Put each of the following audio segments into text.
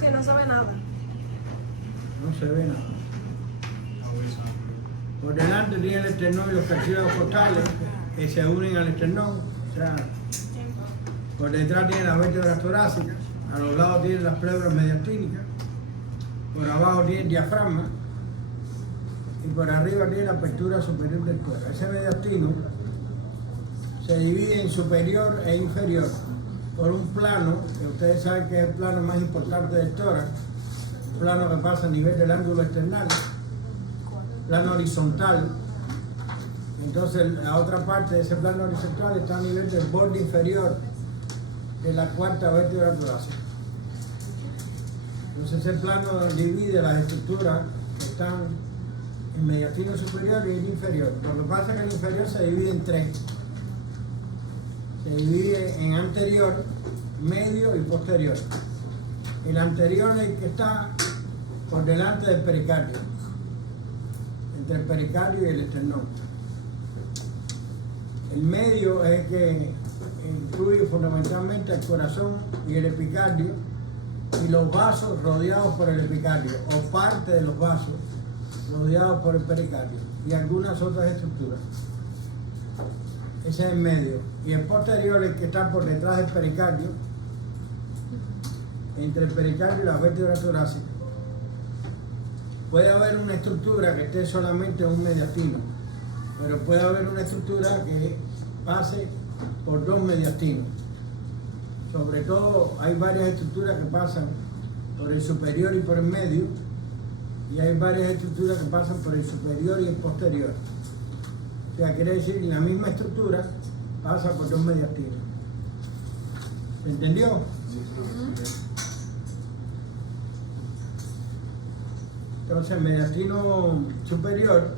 Sí, no se ve nada. No se ve nada. Por delante tiene el esternón y los cartílagos costales que se unen al esternón. O sea, por detrás tiene las vértebras torácicas, a los lados tiene las pleura mediastínicas, por abajo tiene el diafragma y por arriba tiene la apertura superior del tórax. Ese mediastino se divide en superior e inferior por un plano, que ustedes saben que es el plano más importante del tórax, un plano que pasa a nivel del ángulo external, plano horizontal. Entonces la otra parte de ese plano horizontal está a nivel del borde inferior de la cuarta vértebra torácica. Entonces ese plano divide las estructuras que están en mediastino superior y en inferior. Lo que pasa es que el inferior se divide en tres. Se divide en anterior, medio y posterior. El anterior es el que está por delante del pericardio, entre el pericardio y el esternón. El medio es el que incluye fundamentalmente el corazón y el epicardio y los vasos rodeados por el epicardio o parte de los vasos rodeados por el pericardio y algunas otras estructuras. Ese es el medio. Y el posterior es el que está por detrás del pericardio, entre el pericardio y las vértebras torácicas. Puede haber una estructura que esté solamente en un mediastino, pero puede haber una estructura que pase por dos mediastinos. Sobre todo hay varias estructuras que pasan por el superior y por el medio, y hay varias estructuras que pasan por el superior y el posterior. O sea, quiere decir que la misma estructura pasa por dos mediastinos. ¿Se entendió? Entonces el mediastino superior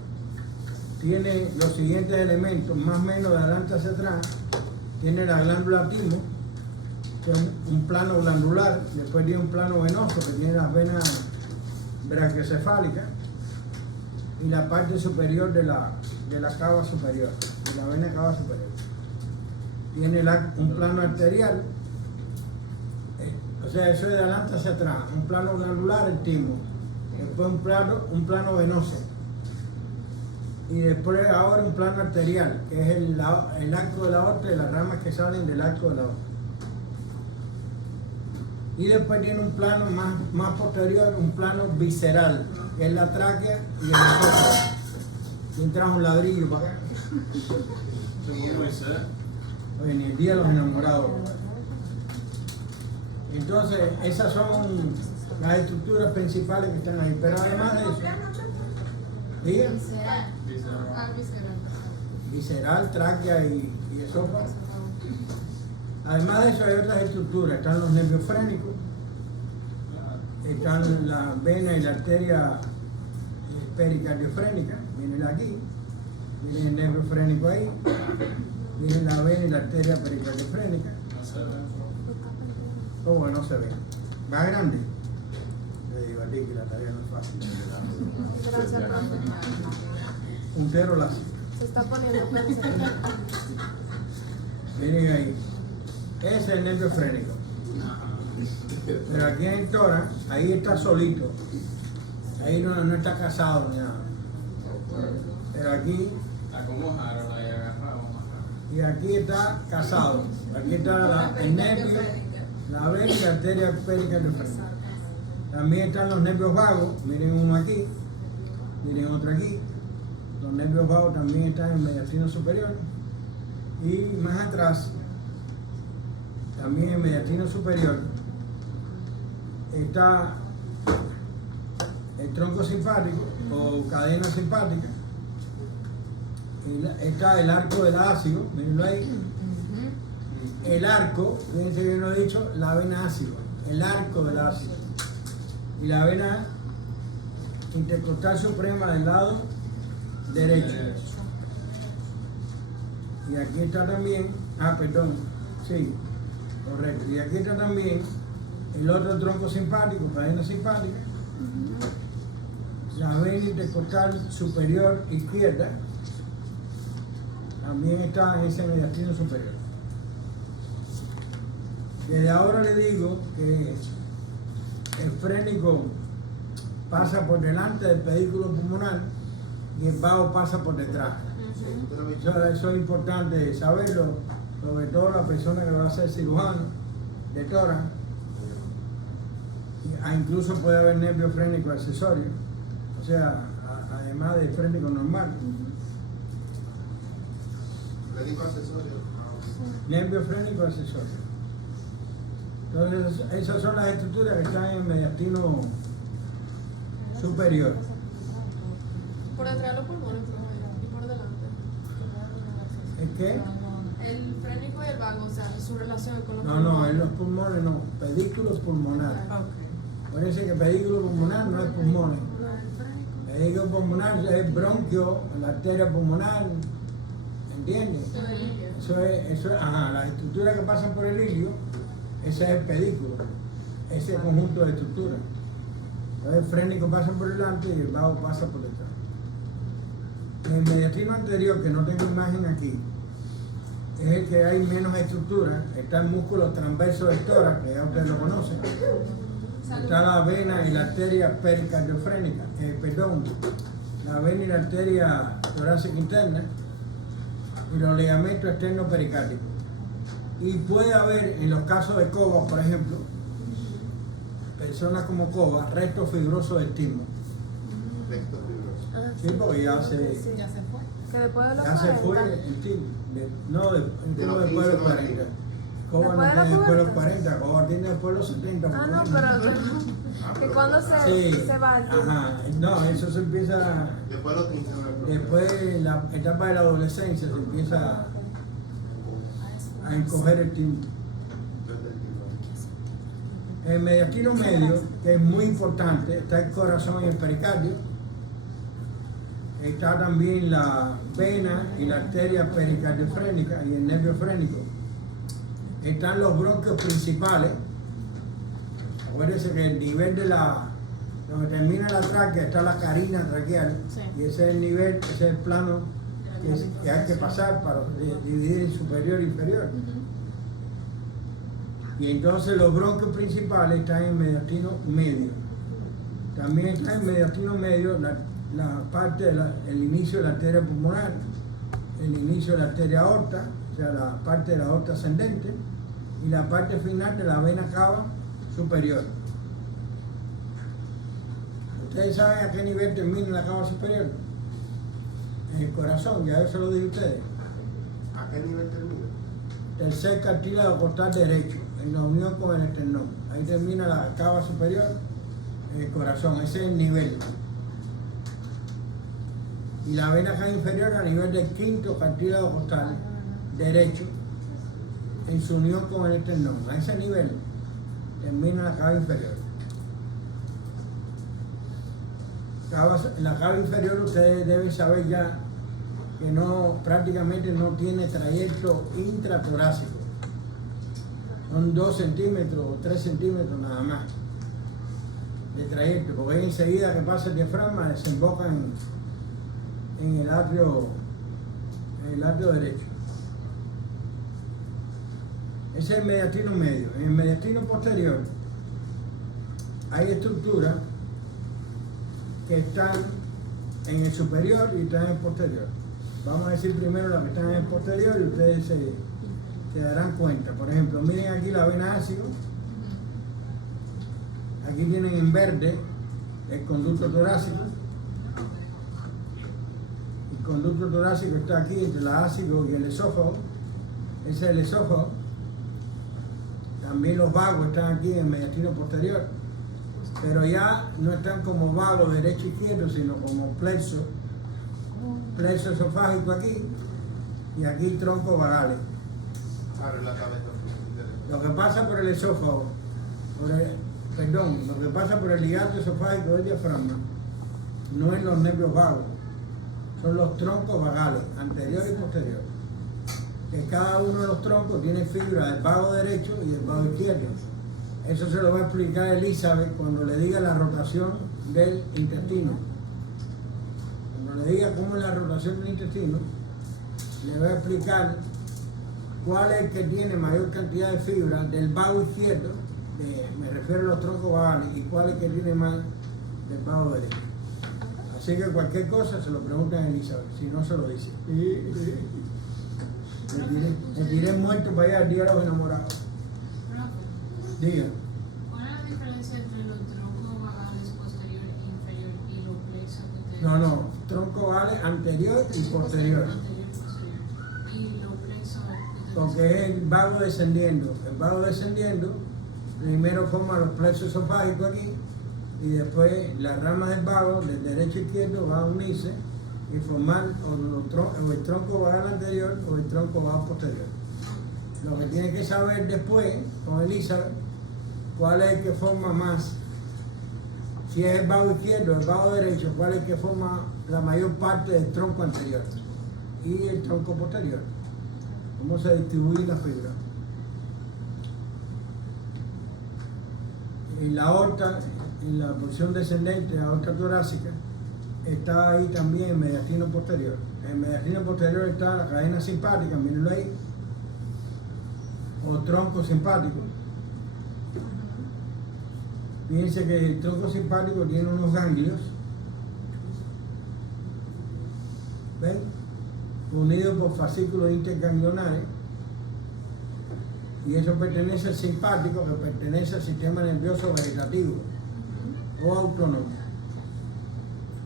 tiene los siguientes elementos, más o menos de adelante hacia atrás. Tiene la glándula timo, que es un plano glandular, después tiene un plano venoso que tiene las venas brachiocefálicas y la parte superior de la cava superior, de la vena cava superior. Tiene un plano arterial, o sea, eso es de adelante hacia atrás, un plano glandular, el timo, después un plano venoso y después ahora un plano arterial, que es el arco de la aorta y las ramas que salen del arco de la aorta. Y después tiene un plano más posterior, un plano visceral, que es la tráquea y el esófago. ¿Quién trajo un ladrillo para acá? Oye, ni el día de los enamorados. Entonces, esas son las estructuras principales que están ahí. Pero además de eso, ¿diga? Visceral, tráquea y esófago. Además de eso hay otras estructuras, están los nervios frénicos, están la vena y la arteria pericardiofrénica, miren aquí, miren el nervio frénico ahí, miren la vena y la arteria pericardiofrénica. ¿Cómo no se ve? ¿Va grande? Le digo a ti que la tarea no es fácil. Gracias, profe. Puntero láser. Se está poniendo pensando. Miren ahí. Ese es el nervio frénico. Pero aquí en el tórax, ahí está solito. Ahí no está casado ni nada. Pero aquí. Y aquí está casado. Aquí está el nervio, la vena y la arteria pericardiofrénica. También están los nervios vagos. Miren uno aquí. Miren otro aquí. Los nervios vagos también están en el mediastino superior. Y más atrás, también en el mediastino superior, está el tronco simpático o cadena simpática. Está el arco del ácido, mírenlo ahí. El arco, fíjense que no he dicho, la vena ácida, el arco del ácido. Y la vena intercostal suprema del lado derecho. Y aquí está también, sí, correcto. Y aquí está también el otro tronco simpático, cadena simpática, la vena intercostal superior izquierda, también está en ese mediastino superior. Desde ahora le digo que frénico pasa por delante del pedículo pulmonar y el vago pasa por detrás. Eso es importante saberlo, sobre todo la persona que va a ser cirujano de tórax. Incluso puede haber nervio frénico accesorio, o sea, además del frénico normal. Frénico accesorio. Nervio frénico accesorio. Entonces, esas son las estructuras que están en el mediastino superior. Por detrás de los pulmones, y por delante. ¿Es qué? El frénico y el vago, o sea, su relación con los No, pulmones. en los pulmones no, pedículos pulmonares. Ok. Parece que pedículo pulmonar no es pulmones. Pedículo pulmonar es bronquio, la arteria pulmonar, ¿entiendes? Eso es, las estructuras que pasan por el ilio, ese es el pedículo, ese conjunto de estructuras. Entonces el frénico pasa por delante y el vago pasa por detrás. En el mediastino anterior, que no tengo imagen aquí, es el que hay menos estructuras. Está el músculo transverso del tórax, que ya ustedes lo conocen. Está la vena y la arteria pericardiofrénica, la vena y la arteria torácica interna y los ligamentos externos pericárdicos. Y puede haber, en los casos de Cova, por ejemplo, personas como Cova, recto fibroso del timo. Recto fibroso. Sí, porque ya se fue. Que después de los ya se 40. fue el timo. No, los después de los 15, 40. Cova no ¿Después de tiene los después de los 40? 40, Cova tiene después de los 70. Ah, no, pero que cuando Sí, se va el tiempo. ajá, no, eso se empieza Después de los 15 después la etapa de la adolescencia, se empieza a encoger el timo. El mediastino medio, que es muy importante, está el corazón y el pericardio. Está también la vena y la arteria pericardiofrénica y el nervio frénico. Están los bronquios principales. Acuérdense que el nivel de donde termina la tráquea está la carina traqueal. Sí. Y ese es el nivel, ese es el plano que hay que pasar para dividir en superior e inferior. Y entonces los bronquios principales están en mediastino medio. También está en mediastino medio la parte el inicio de la arteria pulmonar, el inicio de la arteria aorta, o sea, la parte de la aorta ascendente, y la parte final de la vena cava superior. ¿Ustedes saben a qué nivel termina la cava superior? En el corazón, ya eso lo dije a ustedes. ¿A qué nivel termina? Tercer cartílago costal derecho, en la unión con el esternón. Ahí termina la cava superior, el corazón, ese es el nivel. Y la vena cava inferior a nivel del quinto cartílago costal derecho, en su unión con el esternón. A ese nivel termina la cava inferior. La cava inferior ustedes deben saber ya que prácticamente no tiene trayecto intratorácico. Son 2 centímetros o 3 centímetros nada más de trayecto, porque enseguida que pasa el diafragma desemboca en el atrio derecho. Ese es el mediastino medio. En el mediastino posterior hay estructuras que están en el superior y están en el posterior. Vamos a decir primero las que están en el posterior y ustedes se darán cuenta. Por ejemplo, miren aquí la vena ácido. Aquí tienen en verde el conducto torácico. El conducto torácico está aquí entre el ácido y el esófago. Ese es el esófago. También los vagos están aquí en el mediastino posterior. Pero ya no están como vagos derecho e izquierdo, sino como plexo esofágico aquí y aquí troncos vagales. Abre la cabeza. Lo que pasa por el esófago, lo que pasa por el hiato esofágico del diafragma no es los nervios vagos, son los troncos vagales, anterior y posterior. Que cada uno de los troncos tiene fibra del vago derecho y del vago izquierdo. Eso se lo va a explicar Elizabeth cuando le diga la rotación del intestino. Cuando le diga cómo es la rotación del intestino, le va a explicar cuál es el que tiene mayor cantidad de fibra del vago izquierdo me refiero a los troncos vagales y cuál es que tiene más del vago derecho. Así que cualquier cosa se lo preguntan a Elizabeth, si no se lo dice. Me tiré muerto para allá el día de los enamorados. Profe, Diga. ¿cuál es la diferencia entre los troncos vagales posterior e inferior y los plexos que ustedes No, tronco vale anterior y posterior. Anterior y posterior. Y los plexos que ustedes Porque es el vago descendiendo. El vago descendiendo, primero forma los plexos esofágicos aquí y después las ramas del vago, del derecho a izquierdo, van a unirse y formar o el tronco vagal anterior o el tronco vagal posterior. Lo que tiene que saber después, con Elizabeth, cuál es el que forma más. Si es el vago izquierdo o el vago derecho, cuál es el que forma la mayor parte del tronco anterior y el tronco posterior. Cómo se distribuye la fibra. En la aorta, en la porción descendente, la aorta torácica, está ahí también el mediastino posterior. En el mediastino posterior está la cadena simpática, mírenlo ahí, o tronco simpático. Fíjense que el tronco simpático tiene unos ganglios, ¿ven? Unidos por fascículos interganglionares, y eso pertenece al simpático, que pertenece al sistema nervioso vegetativo o autónomo.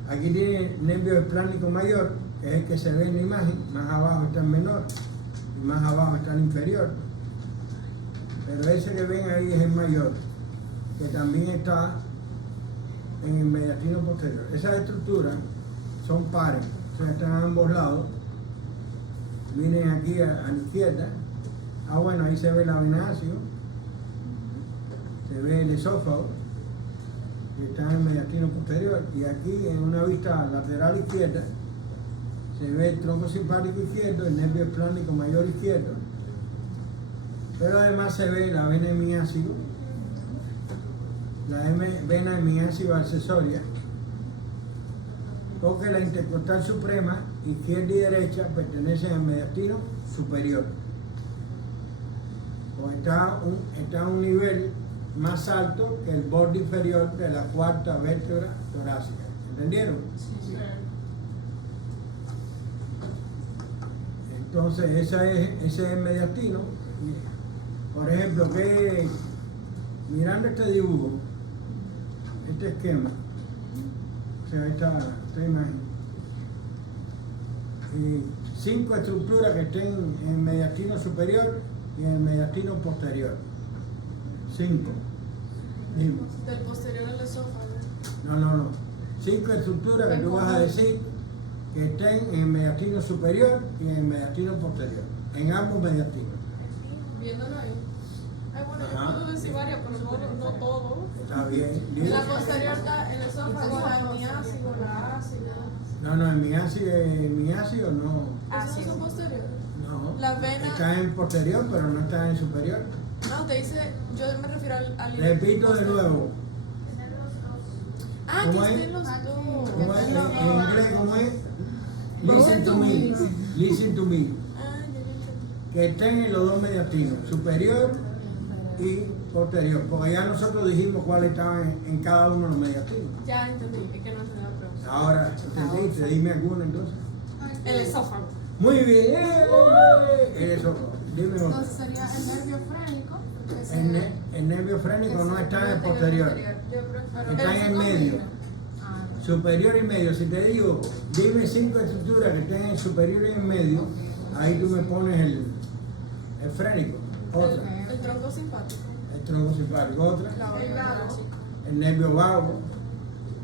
Aquí tiene el nervio esplánico mayor, que es el que se ve en la imagen, más abajo está el menor y más abajo está el inferior. Pero ese que ven ahí es el mayor, que también está en el mediastino posterior. Esas estructuras son pares, o sea, están a ambos lados. Vienen aquí a la izquierda. Bueno, ahí se ve el avináceo, se ve el esófago, que está en el mediastino posterior, y aquí en una vista lateral izquierda se ve el tronco simpático izquierdo, el nervio esplánico mayor izquierdo, pero además se ve la vena hemiácido, la vena hemiácido accesoria, porque la intercostal suprema, izquierda y derecha, pertenecen al mediastino superior. O está a un nivel más alto que el borde inferior de la cuarta vértebra torácica. ¿Entendieron? Sí. Entonces, ese es el mediastino. Por ejemplo, mirando este dibujo, este esquema, o sea, esta imagen, 5 estructuras que estén en el mediastino superior y en el mediastino posterior. 5. Del posterior al esófago. No. 5 estructuras que tú vas a decir que estén en el mediastino superior y en el mediastino posterior, en ambos mediastinos. Viéndolo ahí. Ay, bueno, Ajá. yo puedo decir varias, pero no todo. Está bien. En la posterior está el esófago, la hemiácido, la ácida. No, el miácido no. ¿Eso es un posterior? No. La vena. Está en posterior, pero no está en superior. No, te dice, yo me refiero al Repito de nuevo. Ah, que ¿Cómo es? estén los dos. ¿Cómo es? En inglés, ¿cómo es? Listen to me. Listen to me. Ah, ya entendí. Que estén en los dos mediastinos, superior y posterior. Porque ya nosotros dijimos cuáles estaban en cada uno de los mediastinos. Ya entendí, es que no entendí la pregunta. Ahora, ¿entendiste? Dime alguna entonces. El esófago. Muy bien. Eso. Dime otra. Entonces sería el nervio frénico. que se- El nervio frénico no está en el posterior. Está en el medio. Ah, Superior y medio. Si te digo, dime 5 estructuras que estén en el superior y en medio, ahí tú me pones el frénico. Otra. El tronco simpático. El tronco simpático. Otra. La vago. El nervio vago.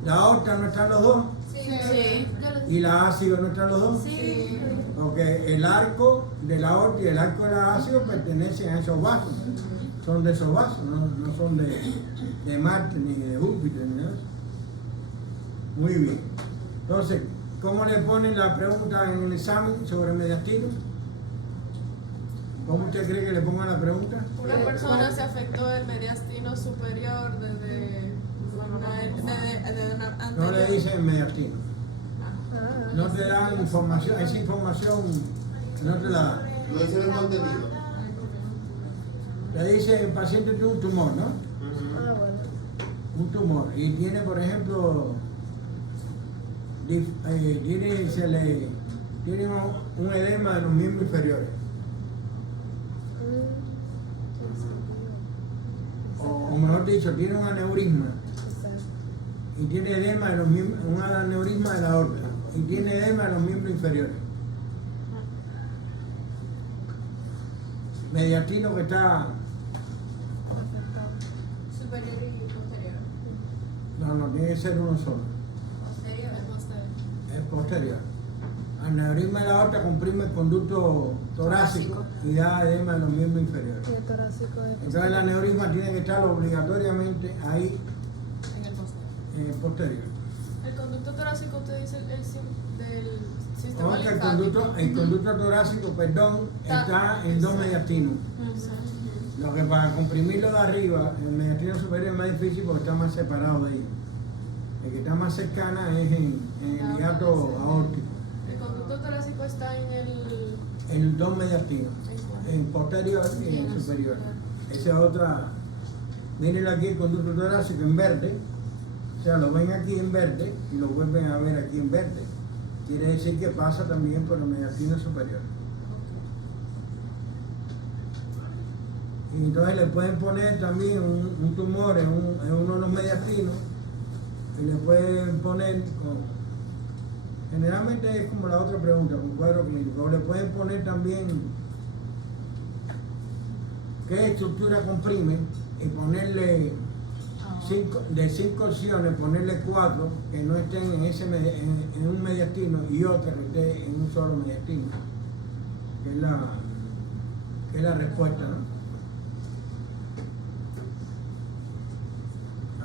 La aorta no están los dos. Sí. Y la ácido no están los dos. Sí. Porque el arco de la aorta y el arco de la ácido pertenecen a esos vasos. Son de esos vasos, no son de Marte ni de Júpiter ni nada de eso. Muy bien. Entonces, ¿cómo le ponen la pregunta en el examen sobre el mediastino? ¿Cómo usted cree que le pongan la pregunta? Una persona se afectó del mediastino superior desde No le dicen el mediastino. No te dan información, esa información no te la dan. Lo dicen el contenido. Te dice el paciente tiene un tumor, ¿no? un tumor y tiene, por ejemplo, tiene un edema en los miembros inferiores. O mejor dicho, tiene un aneurisma y tiene edema en los miembros, un aneurisma de la aorta y tiene edema en los miembros inferiores. Mediastino que está, Superior y posterior. no, tiene que ser uno solo, Posterior. es posterior. Aneurisma de la aorta comprime el conducto torácico y da edema en los miembros inferiores. Y el torácico es Entonces el aneurisma tiene que estar obligatoriamente ahí En el posterior. en el posterior. El conducto torácico, usted dice del sistema No, que linfático. el conducto torácico, perdón, está en dos mediastinos. Lo que para comprimirlo de arriba, el mediastino superior es más difícil porque está más separado de ellos. El que está más cercana es en el hiato aórtico, El conducto torácico está en el... en dos mediastinos, en posterior y en superior. Esa es otra. Miren aquí el conducto torácico en verde, o sea, lo ven aquí en verde y lo vuelven a ver aquí en verde. Quiere decir que pasa también por el mediastino superior. Y entonces le pueden poner también un tumor en uno de los mediastinos y le pueden poner, generalmente es como la otra pregunta, con cuadro clínico, o le pueden poner también qué estructura comprime y ponerle de 5 opciones, ponerle 4 que no estén en un mediastino y otra que esté en un solo mediastino, que es la respuesta, ¿no?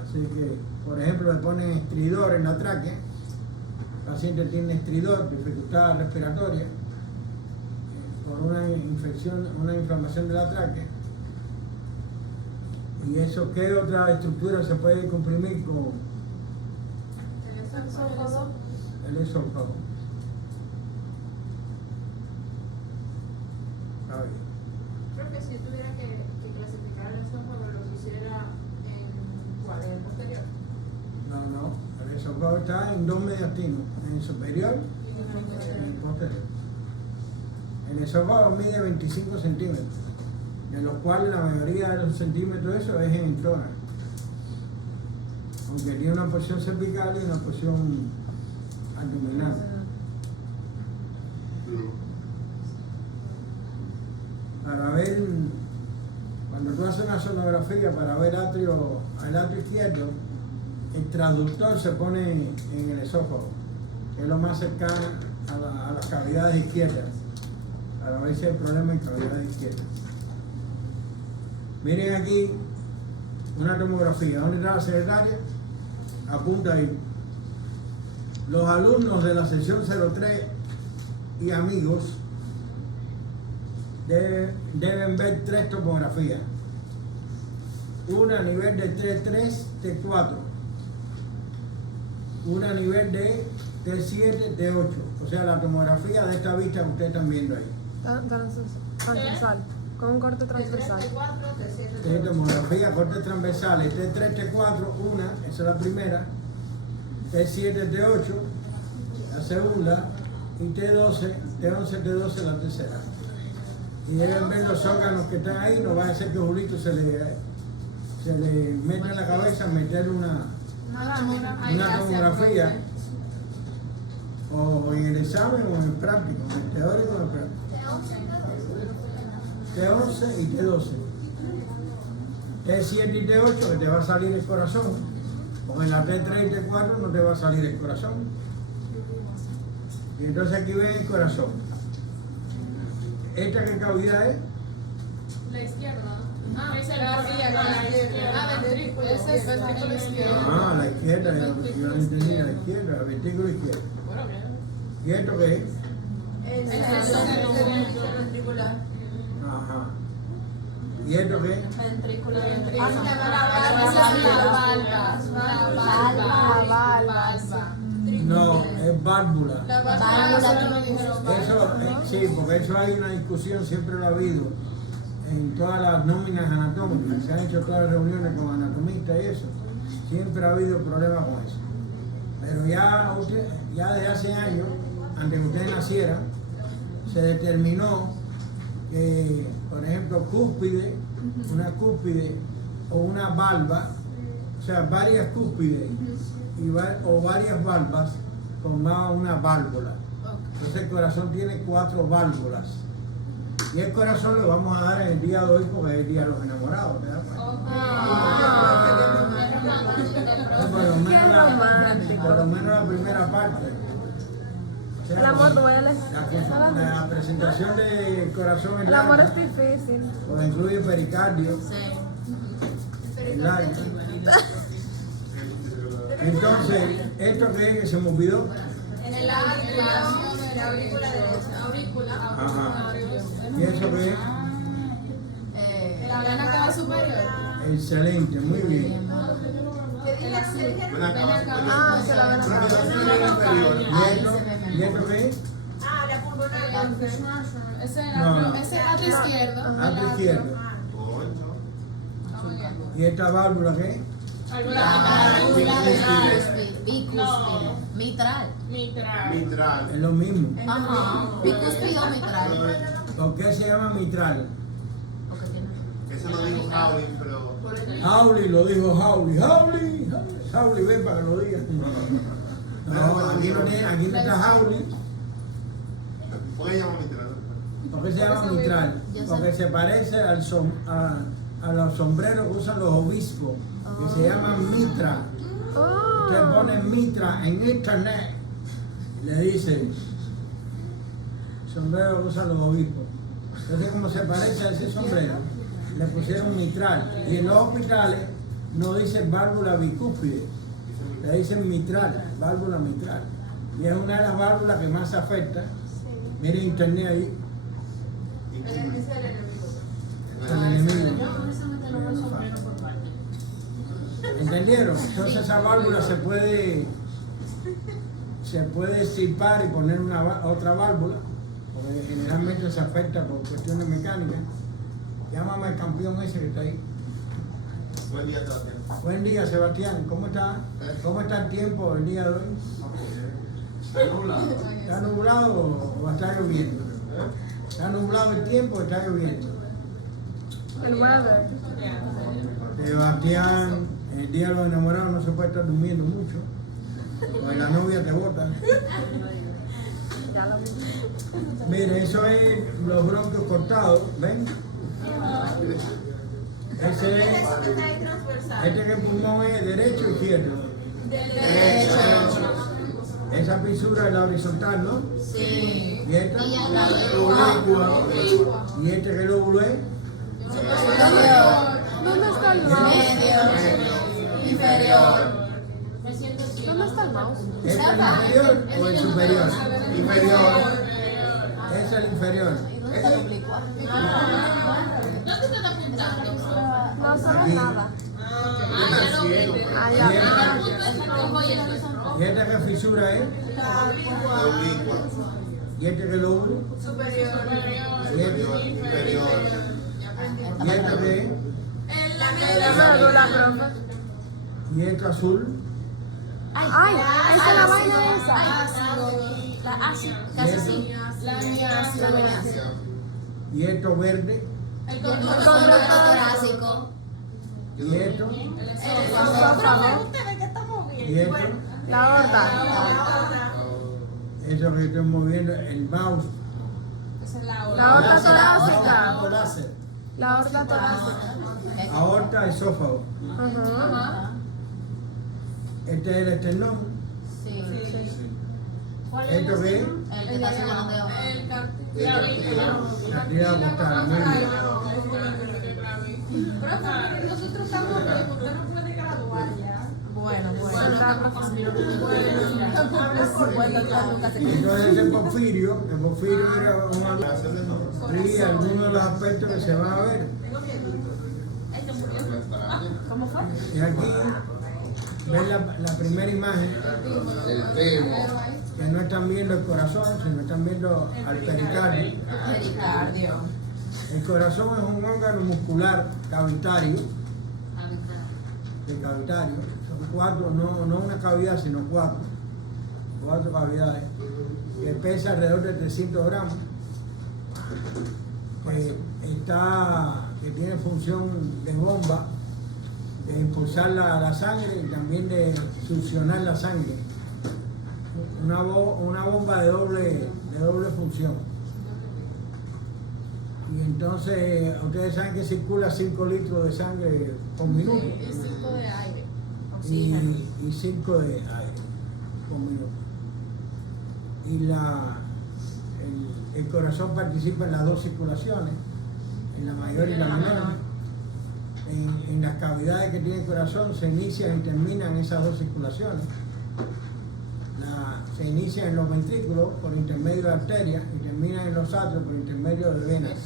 Así que, por ejemplo, le ponen estridor en la tráquea, el paciente tiene estridor, dificultad respiratoria, por una inflamación de la tráquea. Y eso, ¿qué otra estructura se puede comprimir con el esófago? Está bien. Creo que si tuviera que clasificar el esófago, lo quisiera en ¿cuál? ¿En el posterior? No, el esófago está en dos mediastinos, en el superior Y y en el posterior. El esófago mide 25 centímetros, de los cuales la mayoría de los centímetros eso es en el tórax. Aunque tiene una porción cervical y una porción abdominal. Para ver, cuando tú haces una sonografía para ver el atrio izquierdo, el transductor se pone en el esófago, que es lo más cercano a las cavidades izquierdas, para ver si hay problema en cavidades izquierdas. Miren aquí una tomografía. ¿Dónde está la secretaria? Apunta ahí. Los alumnos de la sección 03 y amigos deben ver 3 tomografías. Una a nivel de T3, T4. Una a nivel de T7, T8. O sea, la tomografía de esta vista que ustedes están viendo ahí. transversal, con un corte transversal. Esta tomografía, cortes transversales, T3, T4, una, esa es la primera, T7, T8, la segunda, y T12, T11, T12, la tercera. Y deben ver los órganos que están ahí, no va a ser que Julito se le meta en la cabeza meter una tomografía, o en el examen o en el práctico, en el teórico o en el práctico. T11 y T12. T7 y T8 que te va a salir el corazón, o en la T3 y T4 no te va a salir el corazón. Y entonces aquí ven el corazón. ¿Esta qué cavidad es? La izquierda. Esa la barriga con la izquierda. ventrículo. Ese es ventrículo izquierdo. Ah, la izquierda, yo no entendí la izquierda, la ventrículo izquierdo. Bueno, bien. ¿Y esto qué es? El ventricular. Ajá. ¿Y esto qué es? No, es válvula. La válvula. Eso, sí, porque eso hay una discusión, siempre lo ha habido, en todas las nóminas anatómicas. Se han hecho todas las reuniones con anatomistas y eso. Siempre ha habido problemas con eso. Pero ya desde hace años, antes que ustedes nacieran, se determinó que, por ejemplo, cúspide, una cúspide o una valva, o sea, varias cúspides o varias valvas formaban una válvula. Entonces el corazón tiene 4 válvulas. Y el corazón lo vamos a dar en el día de hoy porque es el día de los enamorados, ¿verdad? Por lo menos la primera parte. O sea, El amor duele. la presentación del corazón es El amor larga, es difícil. porque incluye pericardio, el largo. Entonces, ¿esto qué es que se me olvidó? El aurícula derecha. Ajá. ¿Y eso qué es? La vena cava superior. Excelente, muy bien. Una cava Ah, que la vena superior. ¿Y esto qué es? Ah, la pulmonar. Ese No. es atrio izquierdo. A tu izquierda. ¿Y esta válvula qué es? Bicúspide. Mitral. Mitral. Es lo mismo. Ajá. Bicúspide o mitral. ¿Por qué se llama mitral? Porque tiene. Eso lo dijo Howling, pero. Howley lo dijo Howley. Howley, ven para que lo digas. No, aquí no está Howley. ¿Por qué llama mitral? ¿Por qué se llama mitral? Porque se parece a los sombreros que usan los obispos, que se llaman mitra. Usted Oh. pone mitra en internet y le dicen sombrero que usan los obispos. Entonces, como se parece a ese sombrero, le pusieron mitral. Y en los hospitales no dicen válvula bicúspide, le dicen mitral, válvula mitral. Y es una de las válvulas que más afecta. Miren internet ahí. El enemigo. ¿Entendieron? Entonces esa válvula se puede extirpar y poner otra válvula, porque generalmente se afecta por cuestiones mecánicas. Llámame al campeón ese que está ahí. Buen día, Sebastián. Buen día, Sebastián. ¿Cómo está? ¿Cómo está el tiempo el día de hoy? ¿Está nublado o está lloviendo? ¿Está nublado el tiempo o está lloviendo? El weather. Sebastián, el día de los enamorados no se puede estar durmiendo mucho, porque la novia te bota. Ya lo vi. Mire, eso es los bronquios cortados, ¿ven? Ese es, este que el pulmón es derecho o izquierdo. Esa fisura es la horizontal, ¿no? Sí. ¿Y esta? Y la ¿Y este que lóbulo es? ¿Dónde está el mouse? medio. Inferior. ¿Dónde está el mouse? ¿Es el inferior o el superior? Inferior. Es el inferior. ¿Dónde está el oblicuo? ¿Dónde te está apuntando? No sabes nada. Ah, ¿Y ya. este? ¿Y este que fisura es? Oblicua. ¿Y este que lóbulo? ¿Y este? Inferior. ¿Y este qué es? La médula, profe. ¿Y esto azul? Ay, esa es la vaina esa. La ácido. Casi sí. La miasis. ¿Y esto verde? El conducto torácico. ¿Y esto? ¿Y esto? La aorta. Eso que estoy moviendo, el mouse. La aorta torácica. Láser. La aorta torácica. Aorta, esófago. Ajá. Este es el esternón. Sí. ¿Esto qué es? El que está haciendo los dedos. La tira postal. Muy bien. Nosotros estamos aquí, usted no puede graduar ya. Bueno. La Entonces el porfirio era algunos de los aspectos que se van a ver. ¿Cómo fue? Y aquí ven la primera imagen, que no están viendo el corazón, sino están viendo al pericardio. Pericardio. El corazón es un órgano muscular cavitario, eso cuatro, no una cavidad, sino cuatro cavidades, que pesa alrededor de 300 gramos, que tiene función de bomba, de impulsar la sangre y también de succionar la sangre. Una bomba de doble función. Y entonces, ustedes saben que circula 5 litros de sangre por minuto. Es 5 de aire. Y 5 de aire por minuto. Y el corazón participa en las dos circulaciones, en la mayor y la menor. En las cavidades que tiene el corazón se inician y terminan esas dos circulaciones. Se inicia en los ventrículos por intermedio de arterias y termina en los atrios por intermedio de venas.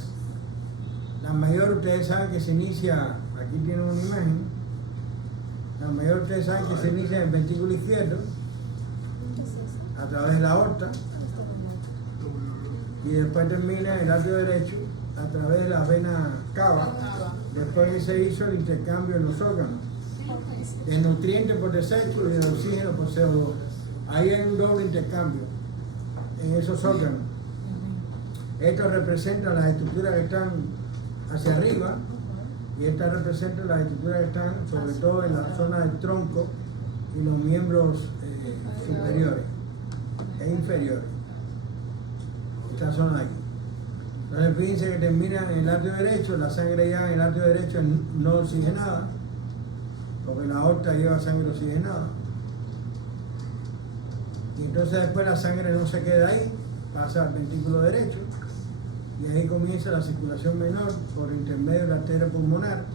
La mayor, ustedes saben que se inicia, aquí tienen una imagen, la mayor, ustedes saben que se inicia en el ventrículo izquierdo a través de la aorta y después termina en el atrio derecho a través de la vena cava, después que se hizo el intercambio en los órganos de nutrientes por desecho y de oxígeno por CO2. Ahí hay un doble intercambio en esos órganos. Estos representan las estructuras que están hacia arriba y estas representan las estructuras que están sobre todo en la zona del tronco y los miembros superiores e inferiores. Esta zona de aquí. Entonces fíjense que termina en el atrio derecho, la sangre ya en el atrio derecho es no oxigenada, porque la aorta lleva sangre oxigenada. Y entonces después la sangre no se queda ahí, pasa al ventrículo derecho y ahí comienza la circulación menor por intermedio de la arteria pulmonar.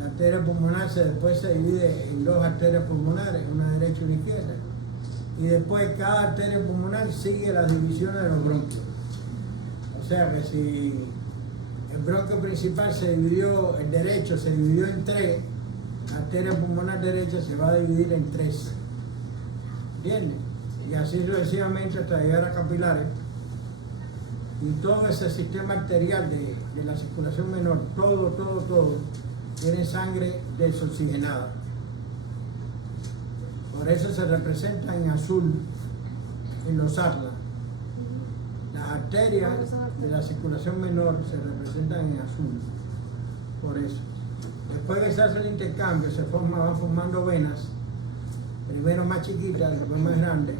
La arteria pulmonar después se divide en dos arterias pulmonares, una derecha y una izquierda. Y después cada arteria pulmonar sigue las divisiones de los bronquios. O sea que si el bronquio principal el derecho se dividió en 3, la arteria pulmonar derecha se va a dividir en 3. ¿Entiendes? Y así sucesivamente hasta llegar a capilares. Y todo ese sistema arterial de la circulación menor, todo, tiene sangre desoxigenada. Por eso se representa en azul en los atlas. Las arterias de la circulación menor se representan en azul. Por eso. Después que se hace el intercambio, van formando venas. Primero más chiquitas, después más grandes.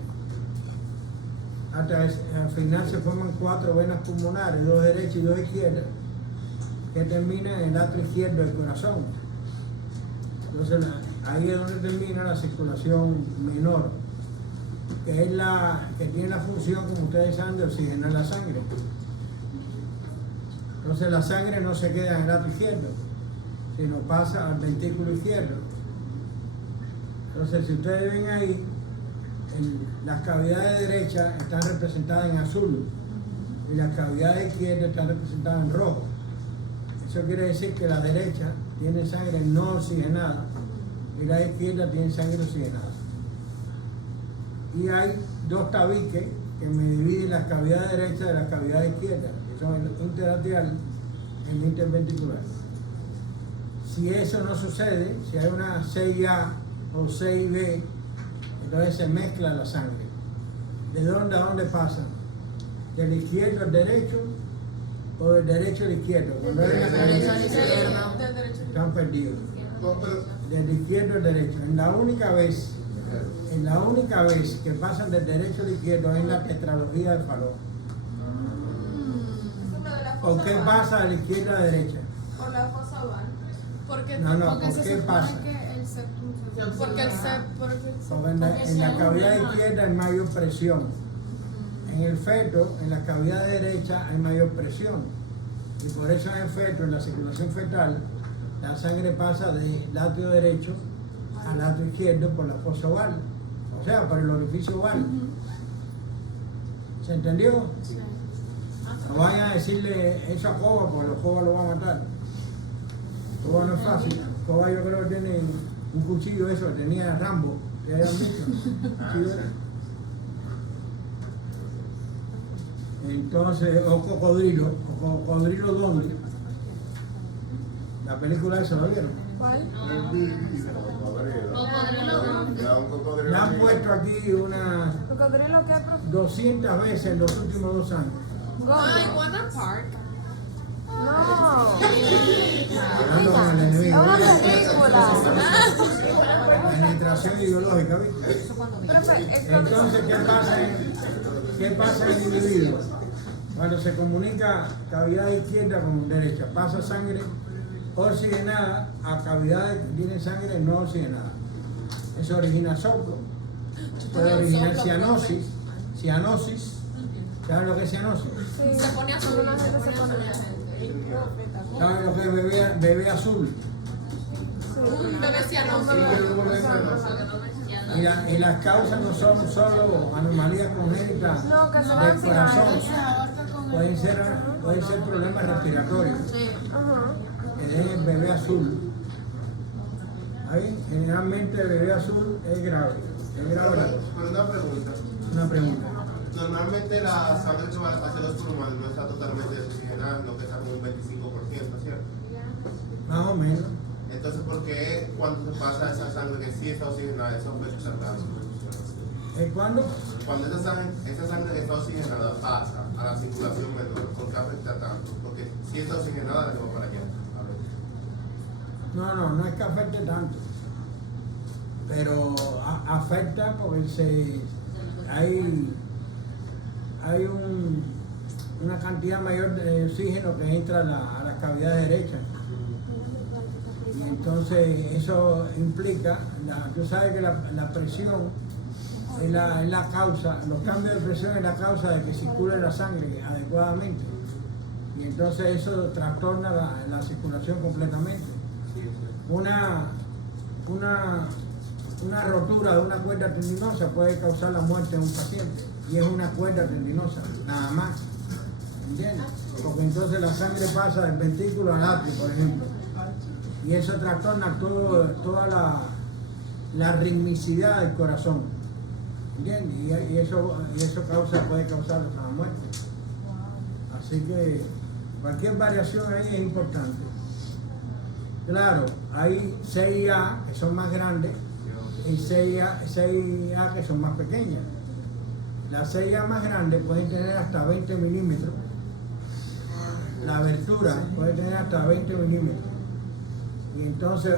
Hasta al final se forman 4 venas pulmonares, 2 derechas y 2 izquierdas, que terminan en el atrio izquierdo del corazón. Entonces ahí es donde termina la circulación menor, que es la que tiene la función, como ustedes saben, de oxigenar la sangre. Entonces la sangre no se queda en el atrio izquierdo, sino pasa al ventrículo izquierdo. Entonces, si ustedes ven ahí, las cavidades derechas están representadas en azul y las cavidades izquierdas están representadas en rojo. Eso quiere decir que la derecha tiene sangre no oxigenada y la izquierda tiene sangre oxigenada. Y hay 2 tabiques que me dividen las cavidades derechas de las cavidades izquierdas, que son el interarterial y el interventricular. Si eso no sucede, si hay una 6A o 6B, entonces se mezcla la sangre. ¿De dónde a dónde pasa? ¿Del izquierdo al derecho o del derecho al izquierdo? Cuando hay una derecho al izquierdo. están perdidos. Del izquierdo al derecho. En la única vez que pasan del derecho al izquierdo es la tetralogía de Fallot. ¿Por qué pasa de la izquierda a la derecha? Por la fosa oval. Porque, No, porque ¿por se qué supone pasa? que el septum se Porque el Porque en la cavidad izquierda hay mayor presión. En el feto, en la cavidad derecha hay mayor presión. Y por eso en el feto, en la circulación fetal, la sangre pasa del atrio derecho al atrio izquierdo por la fosa oval. O sea, por el orificio oval. ¿Se entendió? Sí. No vayan a decirle eso a Coba, porque los Coba lo van a matar. Coba no es fácil. Coba yo creo que tiene un cuchillo eso que tenía Rambo, que hayan visto. Cuchillo era. Entonces, o cocodrilo ¿dónde? La película esa, ¿lo vieron? ¿Cuál? Ya un cocodrilo. Le han puesto aquí unas ¿Cocodrilo qué, profe? 200 veces en los últimos 2 años. Ay, Wanna Park. no. Hablando con el Es enemigo. una película. Penetración ideológica, ¿viste? Eso cuando vi. Profe, es cuando... Entonces, ¿qué pasa en el individuo? Cuando se comunica cavidad izquierda con derecha, pasa sangre oxigenada a cavidades que tienen sangre no oxigenada. Eso origina soplo, puede originar cianosis. ¿Saben lo que es cianosis? Sí. Se pone azul. Alguna gente se pone... ¿Saben lo que es bebé azul? Bebé cianoso. Y las causas no son solo anomalías congénitas No, que se del van sin corazón, aire. pueden ser problemas respiratorios. Sí. Ajá. Que es el bebé azul. Ahí, generalmente el bebé azul es grave. Es grave. Pero una pregunta. Una pregunta. Normalmente la sangre que va hacia los pulmones no está totalmente desoxigenada, sino que está como un 25%, ¿cierto? Más o menos. Entonces, ¿por qué cuando se pasa esa sangre que sí está oxigenada, eso afecta al ¿Es cuando? Cuando esa sangre que está oxigenada pasa a la circulación menor, ¿por qué afecta tanto? Porque si está oxigenada, la lleva para allá. A ver. No es que afecte tanto. Pero afecta porque hay una cantidad mayor de oxígeno que entra a la cavidad derecha. Y entonces eso implica, tú sabes que la presión es la causa, los cambios de presión es la causa de que circule la sangre adecuadamente. Y entonces eso trastorna la circulación completamente. Una rotura de una cuerda tendinosa puede causar la muerte de un paciente. Y es una cuerda tendinosa, nada más. ¿Entiendes? Porque entonces la sangre pasa del ventrículo al atrio, por ejemplo. Y eso trastorna toda la ritmicidad del corazón. ¿Entiendes? Y eso puede causar la muerte. Así que cualquier variación ahí es importante. Claro, hay 6A que son más grandes y 6A que son más pequeñas. Las 6A más grandes pueden tener hasta 20 milímetros. La abertura puede tener hasta 20 milímetros. Y entonces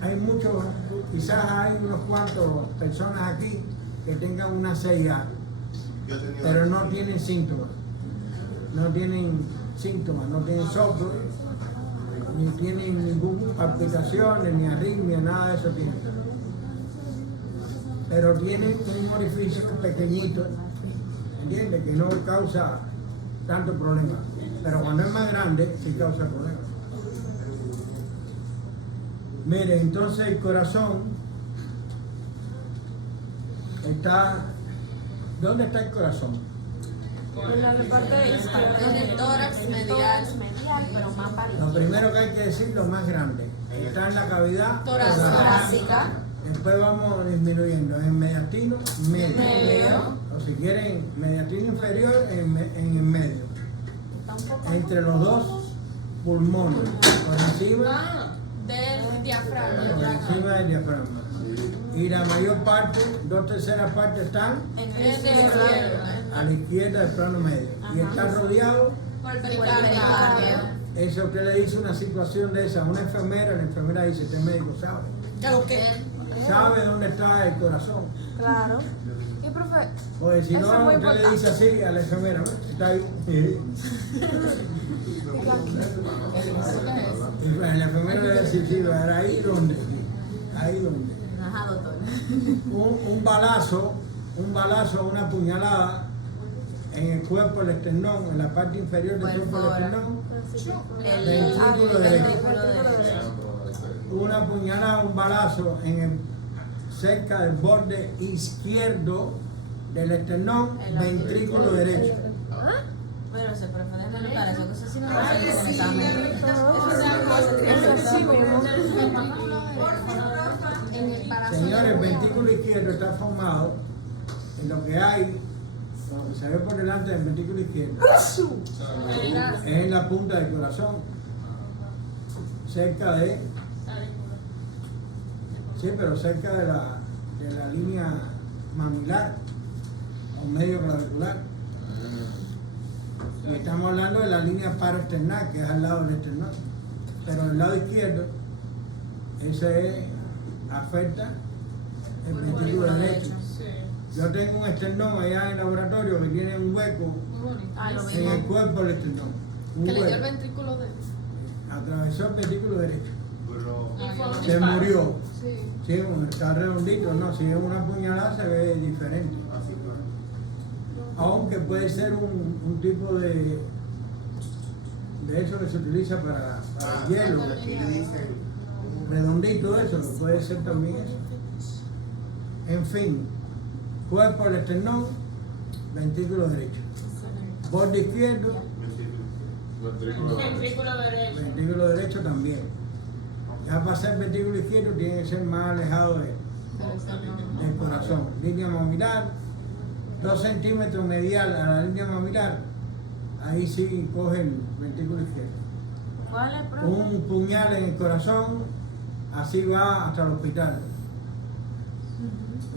hay muchos, quizás hay unos cuantos personas aquí que tengan una 6A, pero no tienen síntomas. No tienen soplo, ni tienen ninguna palpitación, ni arritmia, nada de eso tienen. Pero tienen un orificio pequeñito, ¿entiendes? Que no causa tanto problema. Pero cuando es más grande, sí causa problemas. Mire, entonces el corazón está... ¿Dónde está el corazón? En la parte izquierda. En el tórax medial, pero más válido. Lo primero que hay que decir, lo más grande. Está en la cavidad Torácica. Después vamos disminuyendo en mediastino, medio. Medio. O si quieren, mediastino inferior en el medio. Está un poco. Entre los dos pulmones. Por encima, Del diafragma. por encima del diafragma. Y la mayor parte, 2/3 partes están En Es el de izquierdo. izquierda. a la izquierda del plano medio. Y está rodeado. Por el Por el pericardio. pericardio. Eso usted le dice una situación de esa a una enfermera, la enfermera dice, este médico sabe. Sabe dónde está el corazón. Claro. Y profe, Pues si eso es no, muy usted le dice importante. así a la enfermera, ¿ves? Está ahí. Y pues, la enfermera le dice, sí, ahí donde. Ahí donde. Ajá, doctor. Un balazo, una puñalada en el cuerpo, el esternón, en la parte inferior del cuerpo del Perfora. esternón. El Ventrículo derecho. ventrículo derecho. Una puñalada, un balazo cerca del borde izquierdo del esternón, En la- ventrículo derecho. Pero se prefiere anotar eso, que eso sí me va a hacer un examen. Eso sí mismo. Señores, el ventrículo izquierdo está formado en lo que hay, lo que se ve por delante del ventrículo izquierdo, es en la punta del corazón, cerca de Sí, pero cerca de la línea mamilar o medio clavicular. Y estamos hablando de la línea paraesternal, que es al lado del esternón. Pero el lado izquierdo, ese afecta el ventrículo derecho. Sí. Yo tengo un esternón allá en el laboratorio que tiene un hueco Muy bonito. Ah, lo en mismo. el cuerpo del esternón. Un Que le dio el hueco. ventrículo de... Atravesó el ventrículo derecho. Pero, Y fue un Se disparo. murió. Sí. Sí, está redondito, no, si es una puñalada se ve diferente. así, claro. Aunque puede ser un tipo de eso que se utiliza para el hielo, Aquí le dicen, redondito eso, puede ser también eso. En fin, cuerpo del esternón, ventrículo derecho. Borde izquierdo, Ventrículo derecho. ventrículo derecho también. Ya para ser ventrículo izquierdo tiene que ser más alejado del corazón. Línea mamilar, 2 centímetros medial a la línea mamilar, ahí sí coge el ventrículo izquierdo. ¿Cuál es, profe? Un puñal en el corazón, así va hasta el hospital.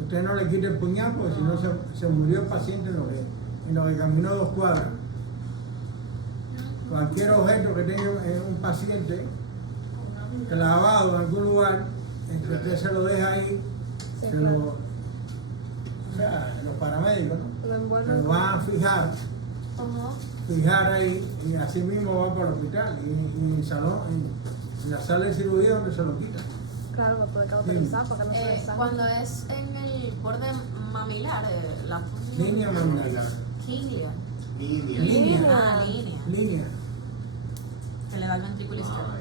Usted no le quite el puñal porque si no se murió el paciente en lo que caminó 2 cuadras. Cualquier objeto que tenga un paciente clavado en algún lugar, entre usted se lo deja ahí, Sí, se claro. lo, o sea, los paramédicos, ¿no? Lo Se envuelven. lo van a fijar ahí y así mismo va para el hospital y en el salón, en la sala de cirugía donde se lo quitan. Claro, para poder cauterizar, para que no se desangre. Cuando es en el borde mamilar, la Línea mamilar. Línea. línea. Línea. Ah, línea. Línea. Se le da el ventrículo izquierdo.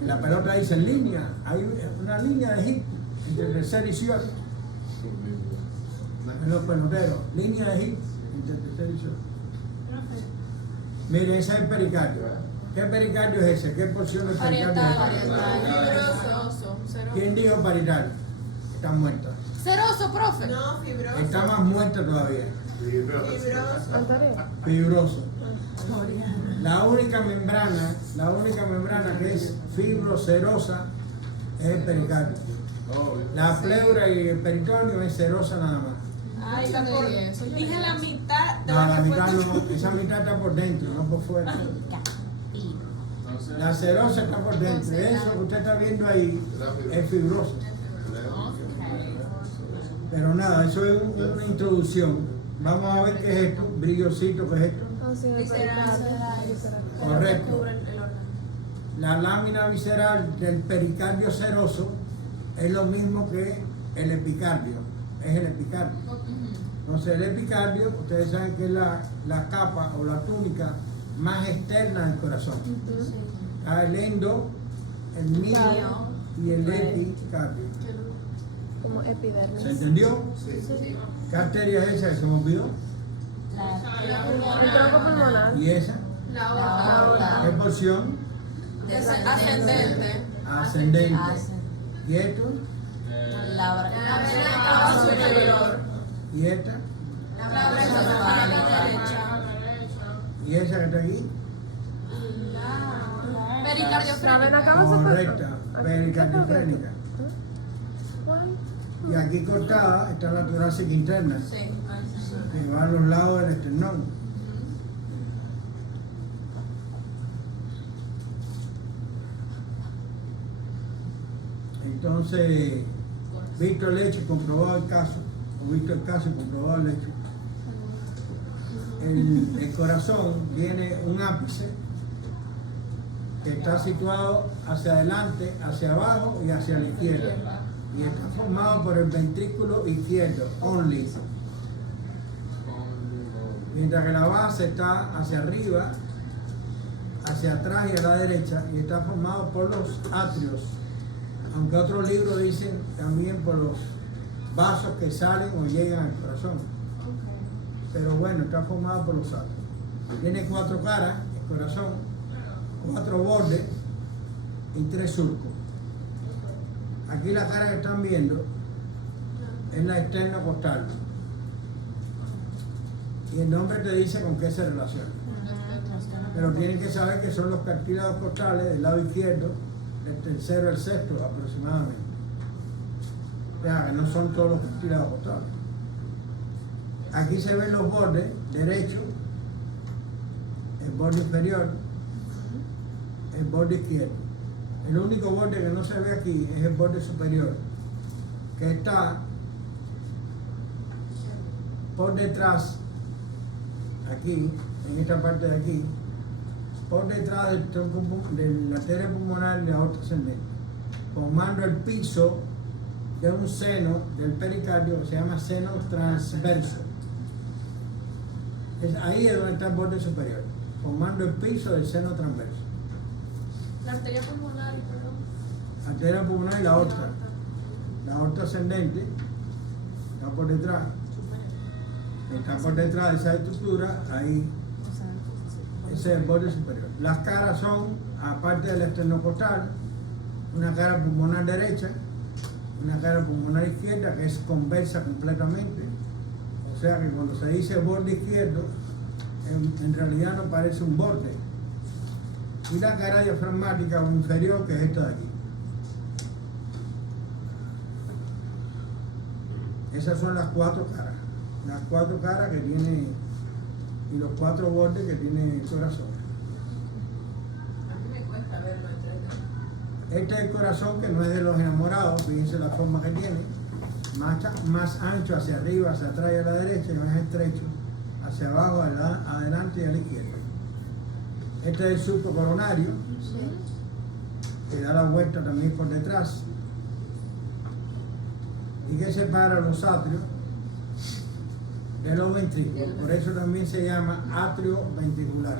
En la pelota dice línea, hay una línea de hit entre el tercer y cuarto. En los peloteros, línea de hit entre el tercer y cuarto. Mire, ese es el pericardio. ¿Qué pericardio es ese? ¿Qué porción del pericardio es ese? Fibroso. ¿Quién dijo parietal? Está muerta. Ceroso, profe. No, fibroso. Está más muerta todavía. Fibroso. Anterior. Fibroso. La única membrana que es fibrocerosa es el pericardio. La pleura y el peritoneo es cerosa nada más. Ay, dije la mitad de No, la la mitad respuesta. no, esa mitad está por dentro, no por fuera. La cerosa está por dentro. Eso que usted está viendo ahí es fibroso. Pero nada, eso es una introducción. Vamos a ver qué es esto, brillosito, qué es esto. Ah, sí, el pericardio. Visceral. Correcto. Cubre el órgano. La lámina visceral del pericardio seroso es lo mismo que el epicardio. Es el epicardio. Entonces el epicardio, ustedes saben que es la capa o la túnica más externa del corazón. Está el endo, el mio y el epicardio. Como epidermis. ¿Se entendió? Sí. ¿Qué arteria es esa que se me olvidó? El tronco pulmonar. ¿Y esa? La La otra. ¿Qué porción? Ascendente. Ascendente. ¿Y esto? La La vena cava superior. ¿Y esta? La vena derecha. ¿Y esa que está aquí? Pericardio La vena cava Correcta, superior. pericardiofrénica. ¿Cuál? Y aquí cortada está la torácica interna, Sí. que va a los lados del esternón. Entonces, visto el hecho y comprobado el caso, o visto el caso y comprobado el hecho, el corazón tiene un ápice que está situado hacia adelante, hacia abajo y hacia la izquierda. Y está formado por el ventrículo izquierdo, only. Mientras que la base está hacia arriba, hacia atrás y a la derecha, y está formado por los atrios. Aunque otros libros dicen también por los vasos que salen o llegan al corazón. Pero bueno, está formado por los atrios. Tiene 4 caras, el corazón, 4 bordes y 3 surcos. Aquí la cara que están viendo es la externa costal. Y el nombre te dice con qué se relaciona. Pero tienen que saber que son los cartílagos costales del lado izquierdo, del tercero al sexto aproximadamente. O sea, que no son todos los cartílagos costales. Aquí se ven los bordes derecho, el borde inferior, el borde izquierdo. El único borde que no se ve aquí es el borde superior, que está por detrás, aquí, en esta parte de aquí, por detrás del tronco de la arteria pulmonar y la aorta ascendente, formando el piso de un seno del pericardio que se llama seno transverso. Ahí es donde está el borde superior, formando el piso del seno transverso. La arteria pulmonar, perdón. La arteria pulmonar y la aorta. La aorta ascendente está por detrás. Está por detrás de esa estructura, ahí. Ese es el borde superior. Las caras son, aparte del esternocostal, una cara pulmonar derecha, una cara pulmonar izquierda que es convexa completamente. O sea que cuando se dice borde izquierdo, en realidad no parece un borde. Y la cara diafragmática o inferior, que es esta de aquí. Esas son las cuatro caras. Las cuatro caras que tiene y los cuatro bordes que tiene el corazón. A mí me cuesta verlo entre Este es el corazón que no es de los enamorados, fíjense la forma que tiene, más ancho hacia arriba, hacia atrás y a la derecha, y más estrecho hacia abajo, adelante y a la izquierda. Este es el surco coronario, que da la vuelta también por detrás, y que separa los atrios de los ventrículos. Por eso también se llama atrio ventricular.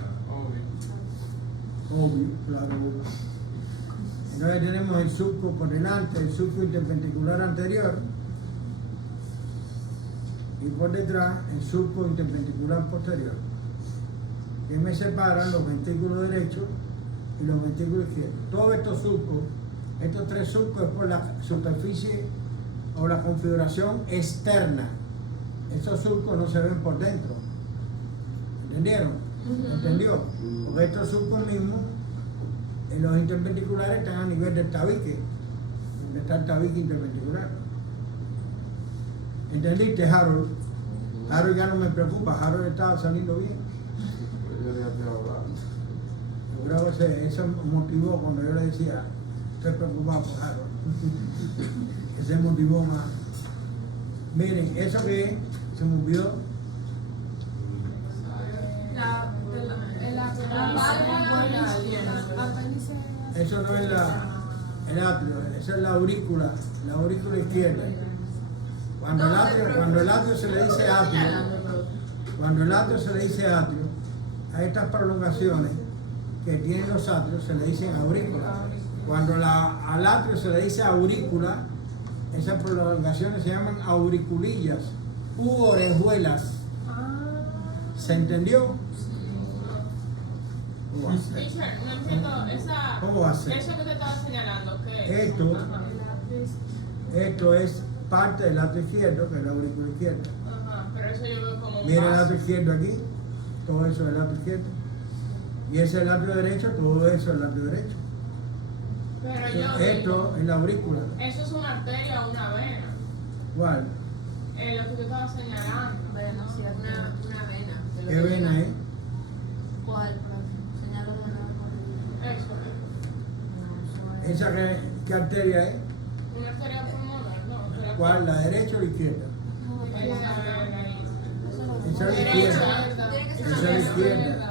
Obvio, claro. Entonces tenemos el surco por delante, el surco interventricular anterior, y por detrás el surco interventricular posterior, que me separan los ventrículos derechos y los ventrículos izquierdos. Todos estos surcos, estos tres surcos, es por la superficie o la configuración externa. Estos surcos no se ven por dentro. ¿Entendieron? ¿Entendió? Porque estos surcos mismos, en los interventriculares, están a nivel del tabique, donde está el tabique interventricular. ¿Entendiste, Harold? Harold ya no me preocupa, Harold estaba saliendo bien. Yo creo que eso motivó cuando yo le decía, estoy preocupado por Harold. Ese motivó más. Miren, eso que se movió, eso no es el atrio, esa es la aurícula izquierda. Cuando el atrio se le dice atrio, a estas prolongaciones que tienen los atrios se le dicen aurículas. Cuando al atrio se le dice aurícula, esas prolongaciones se llaman auriculillas u orejuelas. ¿Se entendió? Teacher, no entiendo ¿Cómo va a ser? eso que te estaba señalando, ¿qué es? Esto es parte del atrio izquierdo, que es la aurícula izquierda. Ajá, pero eso yo veo como un Mira el vaso. atrio izquierdo aquí, todo eso es el atrio izquierdo. Y ese es el atrio derecho, todo eso es el atrio derecho. Pero yo Esto digo, es la aurícula. eso es una arteria o una vena. ¿Cuál? Lo que tú estabas señalando. una vena. de lo ¿Qué que- vena es? ¿Cuál, profe? Señalo de nuevo. Eso, ¿Esa qué arteria es? una arteria pulmonar, no. ¿Cuál? ¿La derecha o la izquierda? Esa es la izquierda. Tiene que ser Esa es una la vena. izquierda.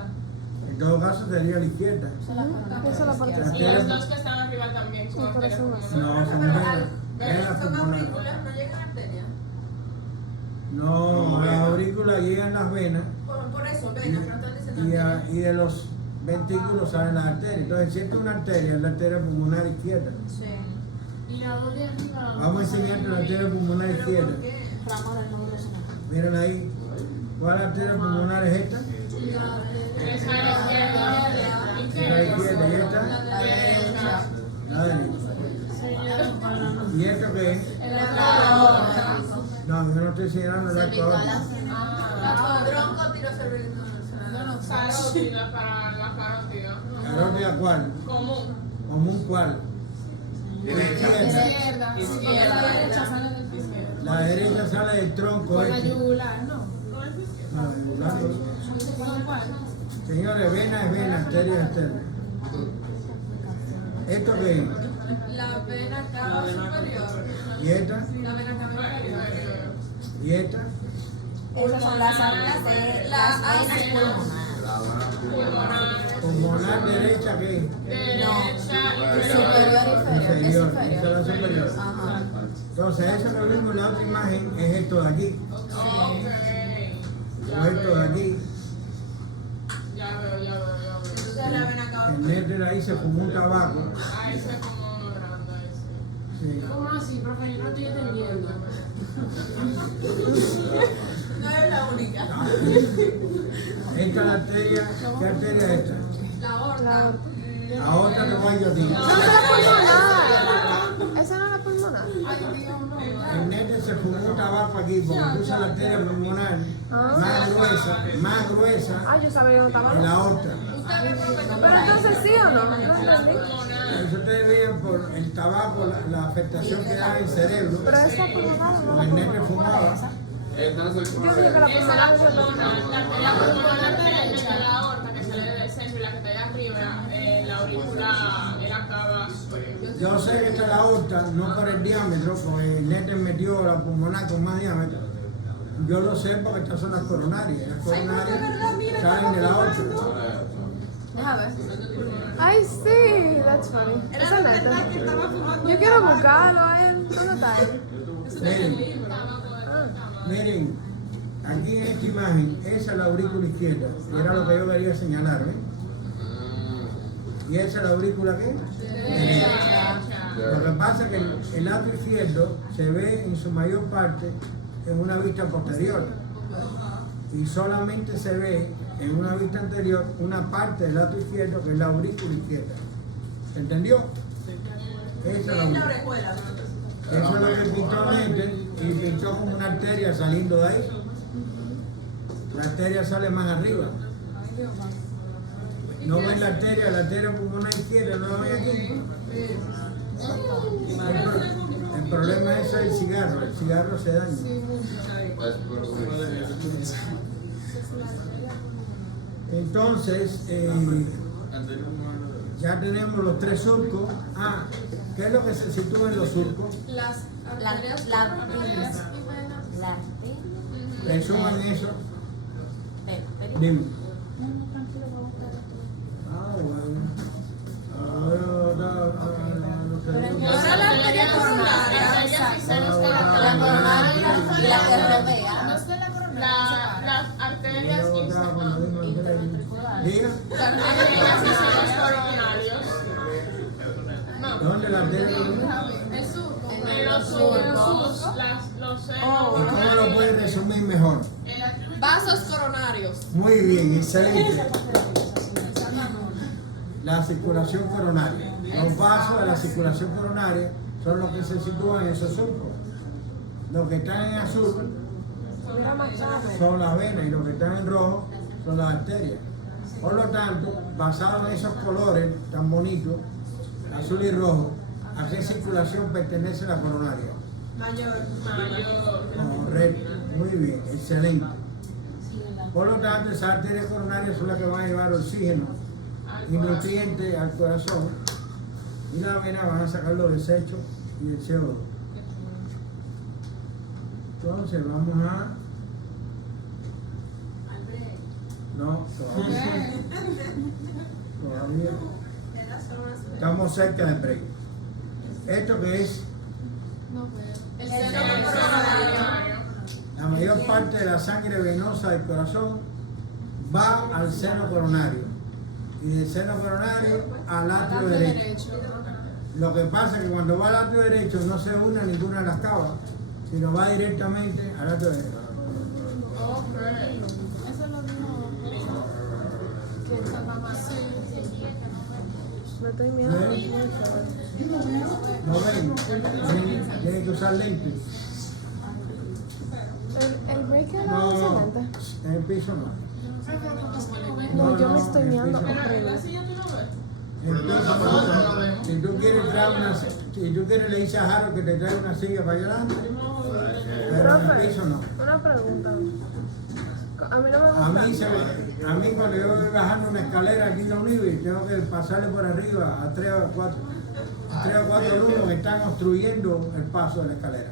En todo caso sería la izquierda. Esa es la parte La Y arteria- las dos que están arriba también son Sí, por arterias eso pulmonares. No, son Pero venas. Venas son pulmonares. aurículas, no llegan a arterias. No, las aurículas llegan las venas Por eso, venas, pero están diciendo arterias. y de los ventrículos salen las arterias. Entonces, si esta es una arteria, es la arteria pulmonar izquierda. Sí. Y la dos de arriba. Vamos a enseñarte la arteria pulmonar ¿Pero izquierda. por qué? Ramón, el nombre de señor. Miren ahí. ¿Cuál arteria pulmonar es esta? Esa es la izquierda. La izquierda y esta. La derecha. La derecha. ¿Y esto qué es? No, yo no estoy señalando la actual. Tronco, tiro cervical. Carótida para la carótida. ¿Carótida cuál? Común. ¿Común cuál? Derecha. Izquierda. Izquierda. Izquierda. La derecha sale del La derecha sale del tronco Con la este. yugular, ¿no? La yugular. ¿Con cuál? Señores, vena es vena, arteria es arteria. ¿Esto qué es? La vena cava superior. ¿Y esta? La vena cava inferior. ¿Y esta? Esas son las aulas de las venas pulmonares. Pulmonar derecha, ¿qué es? Superior, inferior. Inferior. Esa es la superior. Ajá. Entonces, eso que vimos en la otra imagen es esto de aquí. O esto de aquí. Ya veo. Esa es la vena cava El néter ahí se fumó un tabaco. Ah, ese es como grande ese. Sí. ¿Cómo así, profe? Yo no estoy entendiendo. no es la única. Esta es la arteria. ¿Qué arteria es esta? La aorta. Aorta te voy yo a ti. Esa no es la pulmonar. Esa no es la pulmonar. Ay, Dios no. El nene se fumó un tabaco aquí porque puso la arteria pulmonar más gruesa Ah, yo sabía que no estaba. en la aorta. Usted ve, profe, Pero entonces sí o no, no entendí. Eso ustedes veían por el tabaco, la afectación que da en el cerebro. Pero esa pulmonar no Porque es el la nene fumaba. Yo dije que la pulmonar es la La pulmonar derecha de la aorta que sale del centro y la que está allá arriba, la aurícula, la cava superior. Yo sé que esta es la aorta, no por el diámetro, porque el nene metió la pulmonar con más diámetro. Yo lo sé porque estas son las coronarias. Las coronarias salen de la aorta. Deja ver. Ay, sí, that's funny. Esa es neta. Yo quiero buscarlo a él. ¿Dónde está él? Miren, miren, aquí en esta imagen, esa es la aurícula izquierda, y era lo que yo quería señalar, ¿ven? ¿Y esa es la aurícula qué? Derecha. Lo que pasa es que el lado izquierdo se ve en su mayor parte en una vista posterior y solamente se ve en una vista anterior una parte del lado izquierdo que es la aurícula izquierda. ¿Entendió? Esa es la aurícula. Eso es lo que pintó Nete y pintó como una arteria saliendo de ahí. La arteria sale más arriba. ¿No ven la arteria pulmonar izquierda? ¿No la ven aquí? El problema es el cigarro se daña. Entonces, ya tenemos los tres surcos. Ah, ¿qué es lo que se sitúa en los surcos? Las arterias La coronarias y venas. Resuman eso. Ven, Dime. tranquilo, voy a buscar esto. Ah, bueno. Ahora la arteria coronaria. La coronaria y la que rodea. No sé la coronaria. Las arterias y senos Diga, arterias y senos coronarios. ¿dónde la arteria? El surco. En los surcos, los senos. ¿Y cómo lo puedes resumir mejor? Vasos coronarios. Muy bien, excelente. La circulación coronaria. Los vasos de la circulación coronaria son los que se sitúan en esos surcos. Los que están en azul son las venas y los que están en rojo son las arterias. Por lo tanto, basado en esos colores tan bonitos, azul y rojo, ¿a qué circulación pertenece la coronaria? Mayor. Correcto, muy bien, excelente. Por lo tanto, esas arterias coronarias son las que van a llevar oxígeno y nutrientes al corazón y las venas van a sacar los desechos y el CO2. Entonces vamos a... No, todavía. Estamos cerca del break. ¿Esto qué es? El seno coronario. La mayor parte de la sangre venosa del corazón va al seno coronario y del seno coronario al atrio derecho. Lo que pasa es que cuando va al atrio derecho no se une a ninguna de las cavas, sino va directamente al atrio derecho. Eso lo dijo que esa mamá No estoy mirando. ¿No ven? Tienen que usar lentes. El break era No, excelente. en el piso no. No, yo me estoy en el mirando piso no. horrible. En el piso no. Si tú quieres traer una, si tú quieres le dices a Jaro que te traiga una silla para allá adelante. pero en el piso no. Una pregunta. A mí no me A gusta. a mí cuando yo voy bajando una escalera aquí en la Unive, tengo que pasarle por arriba a 3 o 4 alumnos que están obstruyendo el paso de la escalera.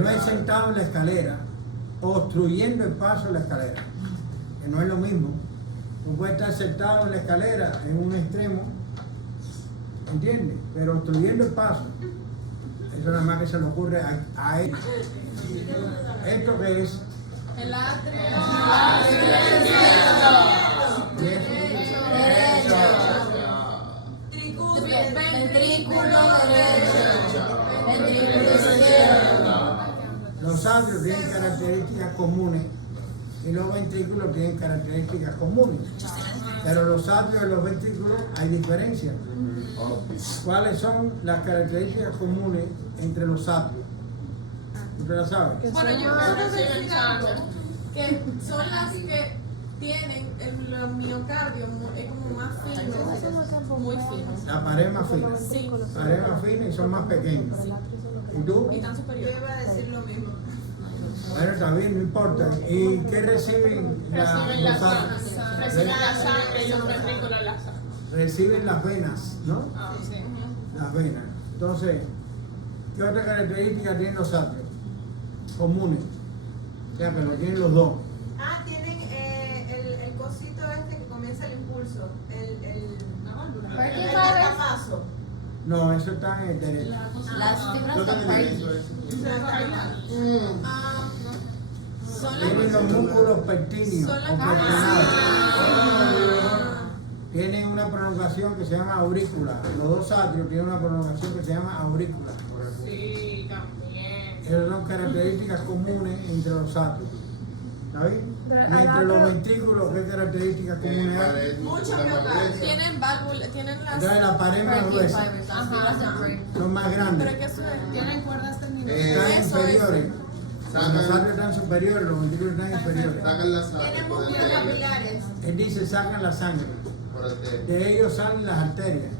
No es sentado en la escalera, obstruyendo el paso de la escalera, que no es lo mismo. Tú puedes estar sentado en la escalera en un extremo, ¿entiendes? Pero obstruyendo el paso. Eso nada más que se le ocurre a él. ¿Esto qué es? El atrio. ¿Qué es? Ventrículo derecho. Ventrículo izquierdo. Los atrios tienen características comunes y los ventrículos tienen características comunes. Pero los atrios y los ventrículos hay diferencias. ¿Cuáles son las características comunes entre los atrios? ¿Usted la sabe? Bueno, yo quiero decir algo, que son las que tienen el miocardio es como más fino, muy fino. La pared más fina. Sí. La pared más fina y son más pequeños. ¿Y tú? Y tan Yo superior. iba a decir lo mismo. Bueno, está bien, no importa. ¿Y qué reciben Reciben la los sangre, atrios? reciben la sangre y los ventrículos la sangre. Reciben las venas, ¿no? Ah, sí. Las venas. Entonces, ¿qué otra característica tienen los atrios? Comunes. O sea, que lo tienen los dos. Ah, tienen el cosito este que comienza el impulso. El marcapaso. No, eso está en el derecho. Las fibras Yo de también he visto eso. Son Tienen los músculos pectíneos Son o las- pectinados. Tienen una prolongación que se llama aurícula. Los dos atrios tienen una prolongación que se llama aurícula. Sí, también. Esas son características comunes entre los atrios. ¿Está bien? Pero Y al entre los atrio- ventrículos, ¿qué características comunes hay? Mucho miocardio. Tienen válvulas, tienen las. Entonces la pared más Purkinje gruesa, fibers, las fibras de Purkinje. son más grandes. ¿Pero qué eso es? Tienen cuerdas terminales. Están Eso, inferiores. Sacan- Los atrios están superiores, los ventrículos están inferiores. Sacan la sangre Tienen por el músculos dedo, capilares. Él dice, sacan la sangre. por el dedo. De ellos salen las arterias.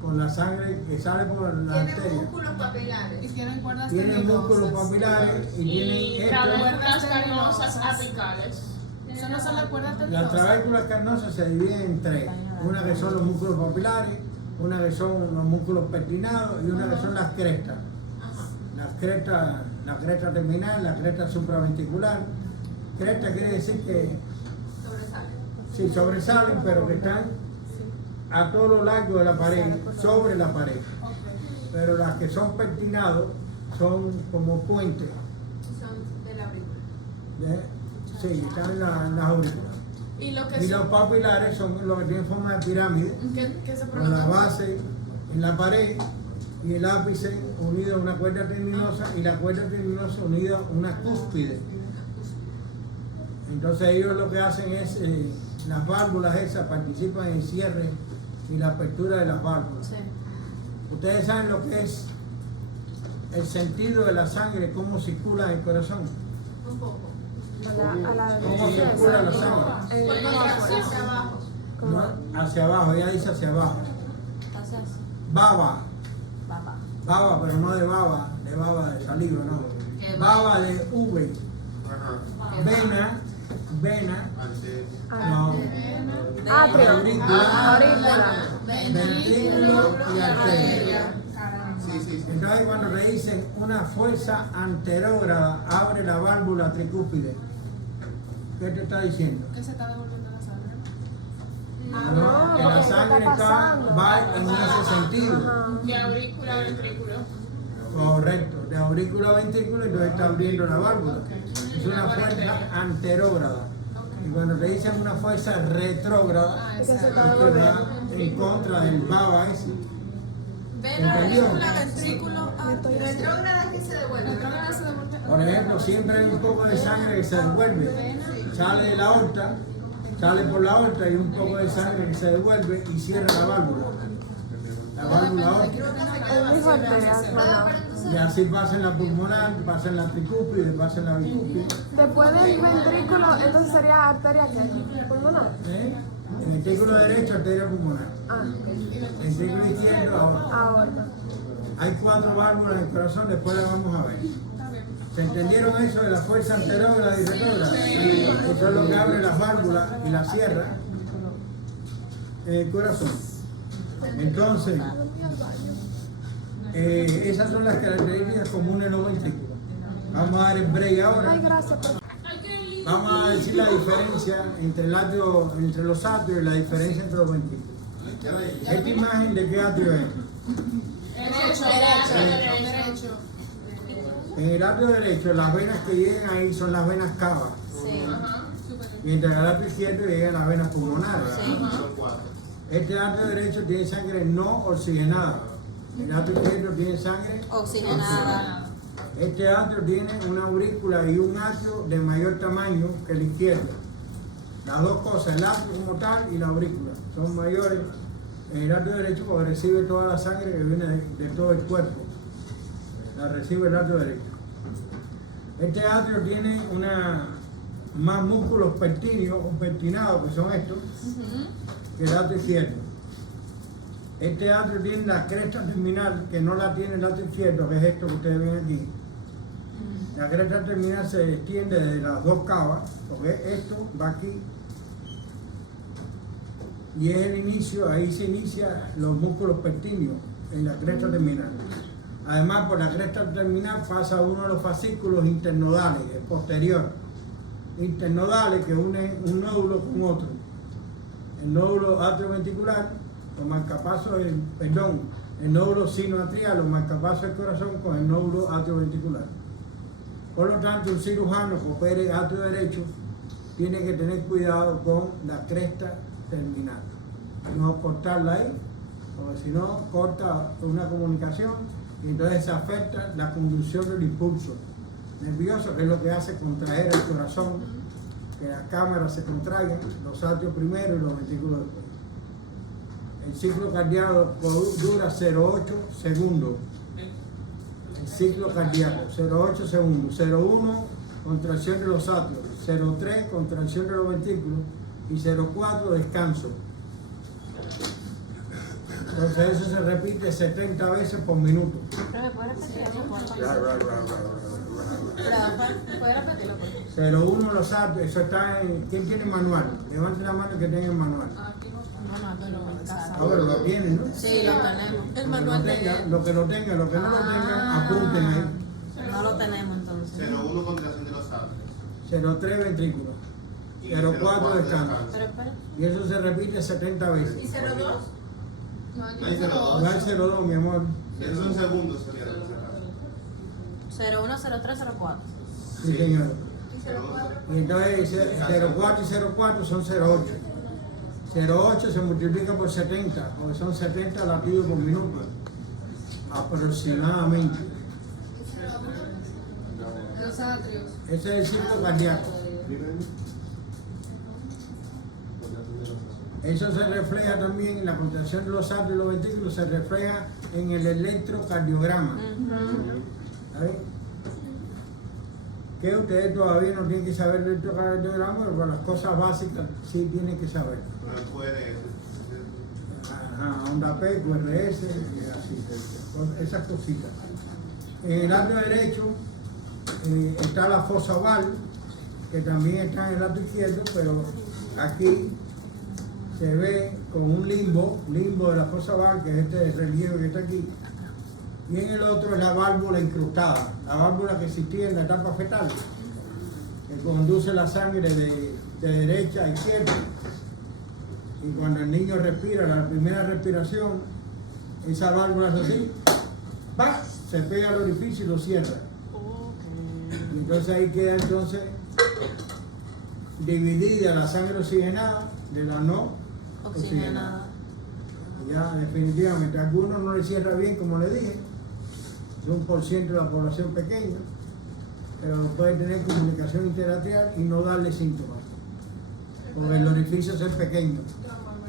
Con la sangre que sale por la Tienen arteria. músculos papilares. tienen cuerdas Tienen músculos papilares y Y tienen esto. trabeculas carnosas apicales. Eso no son las cuerdas Las trabéculas carnosas se dividen en tres. Una que son los músculos papilares, una que son los músculos pectinados y una que son las crestas. La cresta terminal, la cresta supraventricular. Cresta quiere decir que Sobresalen. sí sobresalen, pero que están a todo lo largo de la pared, sobre la pared. Pero las que son pectinados son como puentes. Son de la aurícula. Sí, están en las aurículas. Y lo que Y los son. papilares son los que tienen forma de pirámide, Que se con la prolongan. base en la pared y el ápice unido a una cuerda tendinosa y la cuerda tendinosa unida a una cúspide. Entonces ellos lo que hacen es, las válvulas esas participan en el cierre y la apertura de las válvulas. Sí. Ustedes saben lo que es el sentido de la sangre, cómo circula el corazón. Un poco. A la ¿Cómo circula la sangre? Por contracción hacia abajo. ¿No? Hacia abajo, ella dice hacia abajo. Hace así. Baba, Papá. baba, pero no de baba de saliva, no. Baba de V, Ajá. vena, Antes. no, Atrio. aurícula, Aurícula. ventrículo y arteria. Sí, sí, sí. Entonces cuando le dicen una fuerza anterógrada abre la válvula tricúspide, ¿qué te está diciendo? Que se está devolviendo la sangre. No, que la porque sangre está pasando. va en ese sentido. Ajá. De aurícula a ventrículo. Correcto, de aurícula a ventrículo, entonces está abriendo la válvula. Es una fuerza anterógrada. Y cuando te dicen una fuerza retrógrada, Y que se es está que va devolviendo. en contra del baba ese. Vena, ¿Entendió? aurícula, ventrículo. Retrógrada que se devuelve. Retrógrada se devuelve. Por ejemplo, siempre hay un poco de sangre que se devuelve. Sale de la aorta, sale por la aorta y un poco de sangre que se devuelve y cierra la válvula. La válvula aórtica. Es muy arterial, bueno. Y así pasa en la pulmonar, pasa en la tricúspide, pasa en la bicúspide. Después del ventrículo, entonces sería arteria ¿qué? Pulmonar. El ventrículo derecho, arteria pulmonar. Ah, El ventrículo izquierdo, aorta. aorta. Hay 4 válvulas en el corazón, después las vamos a ver. ¿Se entendieron eso de la fuerza anterior y la disretora? Eso es lo que abre las válvulas y las cierra en el corazón. Entonces, esas son las características comunes de los ventrículos. Vamos a dar el break ahora. Ay, gracias. Vamos a decir la diferencia entre los atrios y la diferencia entre los ventrículos. Esta imagen de qué atrio es. Derecho. En el atrio derecho, las venas que llegan ahí son las venas cavas. Sí. Mientras en el atrio izquierdo llegan las venas pulmonares. Sí. Este atrio derecho tiene sangre no oxigenada. El atrio izquierdo tiene sangre Oxigenada. Este atrio tiene una aurícula y un atrio de mayor tamaño que el izquierdo. Las dos cosas, el atrio como tal y la aurícula, son mayores en el atrio derecho porque recibe toda la sangre que viene de todo el cuerpo. La recibe el atrio derecho. Este atrio tiene más músculos pectíneos o pectinados, que son estos, que el atrio izquierdo. Este atrio tiene la cresta terminal, que no la tiene el atrio izquierdo, que es esto que ustedes ven aquí. La cresta terminal se extiende de las dos cavas, porque esto va aquí. Y es el inicio, ahí se inician los músculos pectíneos, en la cresta terminal. Además, por la cresta terminal pasa uno de los fascículos internodales, el posterior. Internodales que unen un nódulo con otro. El nódulo atrioventricular, el nódulo sinoatrial o marcapaso del corazón con el nódulo atrioventricular. Por lo tanto, un cirujano que opere atrio derecho tiene que tener cuidado con la cresta terminal. No cortarla ahí, porque si no, corta una comunicación y entonces se afecta la conducción del impulso nervioso, que es lo que hace contraer el corazón, que las cámaras se contraigan, los atrios primero y los ventrículos después. El ciclo cardíaco dura 0,8 segundos. El ciclo cardíaco, 0,8 segundos. 0,1, contracción de los atrios. 0,3, contracción de los ventrículos. Y 0,4, descanso. Entonces eso se repite 70 veces por minuto. Pero ¿puedes repetirlo, por favor? 0,1 los atrios, eso está en... ¿Quién tiene el manual? Levante la mano que tenga el manual. Ahora lo tienen, ¿no? Sí, lo tenemos. El manual de Lo que lo tenga, lo que no lo tenga, apunten ahí. No lo tenemos entonces. 0,1 contracción de los atrios. 0,3 ventrículos. 0,4 descanso. Pero espera. Y eso se repite 70 veces. ¿Y 02? No hay 0,2. No hay 0,2, mi amor. Eso son segundos, sería. 01, 03, 04. Sí, señor. ¿Y 04? Y entonces 0,4 y 0,4 son 0,8. 0,8 se multiplica por 70, porque son 70 latidos por minuto. Aproximadamente. los atrios. Ese es el ciclo cardíaco. Eso se refleja también en la contracción de los atrios y los ventrículos, se refleja en el electrocardiograma. ¿Sabes? Que ustedes todavía no tienen que saber el electrocardiograma, pero por las cosas básicas sí tienen que saber. No puede. Ajá, onda P, QRS, así, esas cositas. En el atrio derecho está la fosa oval, que también está en el atrio izquierdo, pero aquí se ve con un limbo de la fosa oval, que es este relieve que está aquí, y en el otro es la válvula incrustada, la válvula que existía en la etapa fetal, que conduce la sangre de derecha a izquierda. Y cuando el niño respira, la primera respiración, esa válvula es así, ¡bah!, se pega al orificio y lo cierra. Y entonces ahí queda entonces dividida la sangre oxigenada de la no oxigenada. Ya definitivamente, a algunos no le cierra bien, como le dije, es 1% de la población pequeña, pero puede tener comunicación interatrial y no darle síntomas, porque el orificio es pequeño.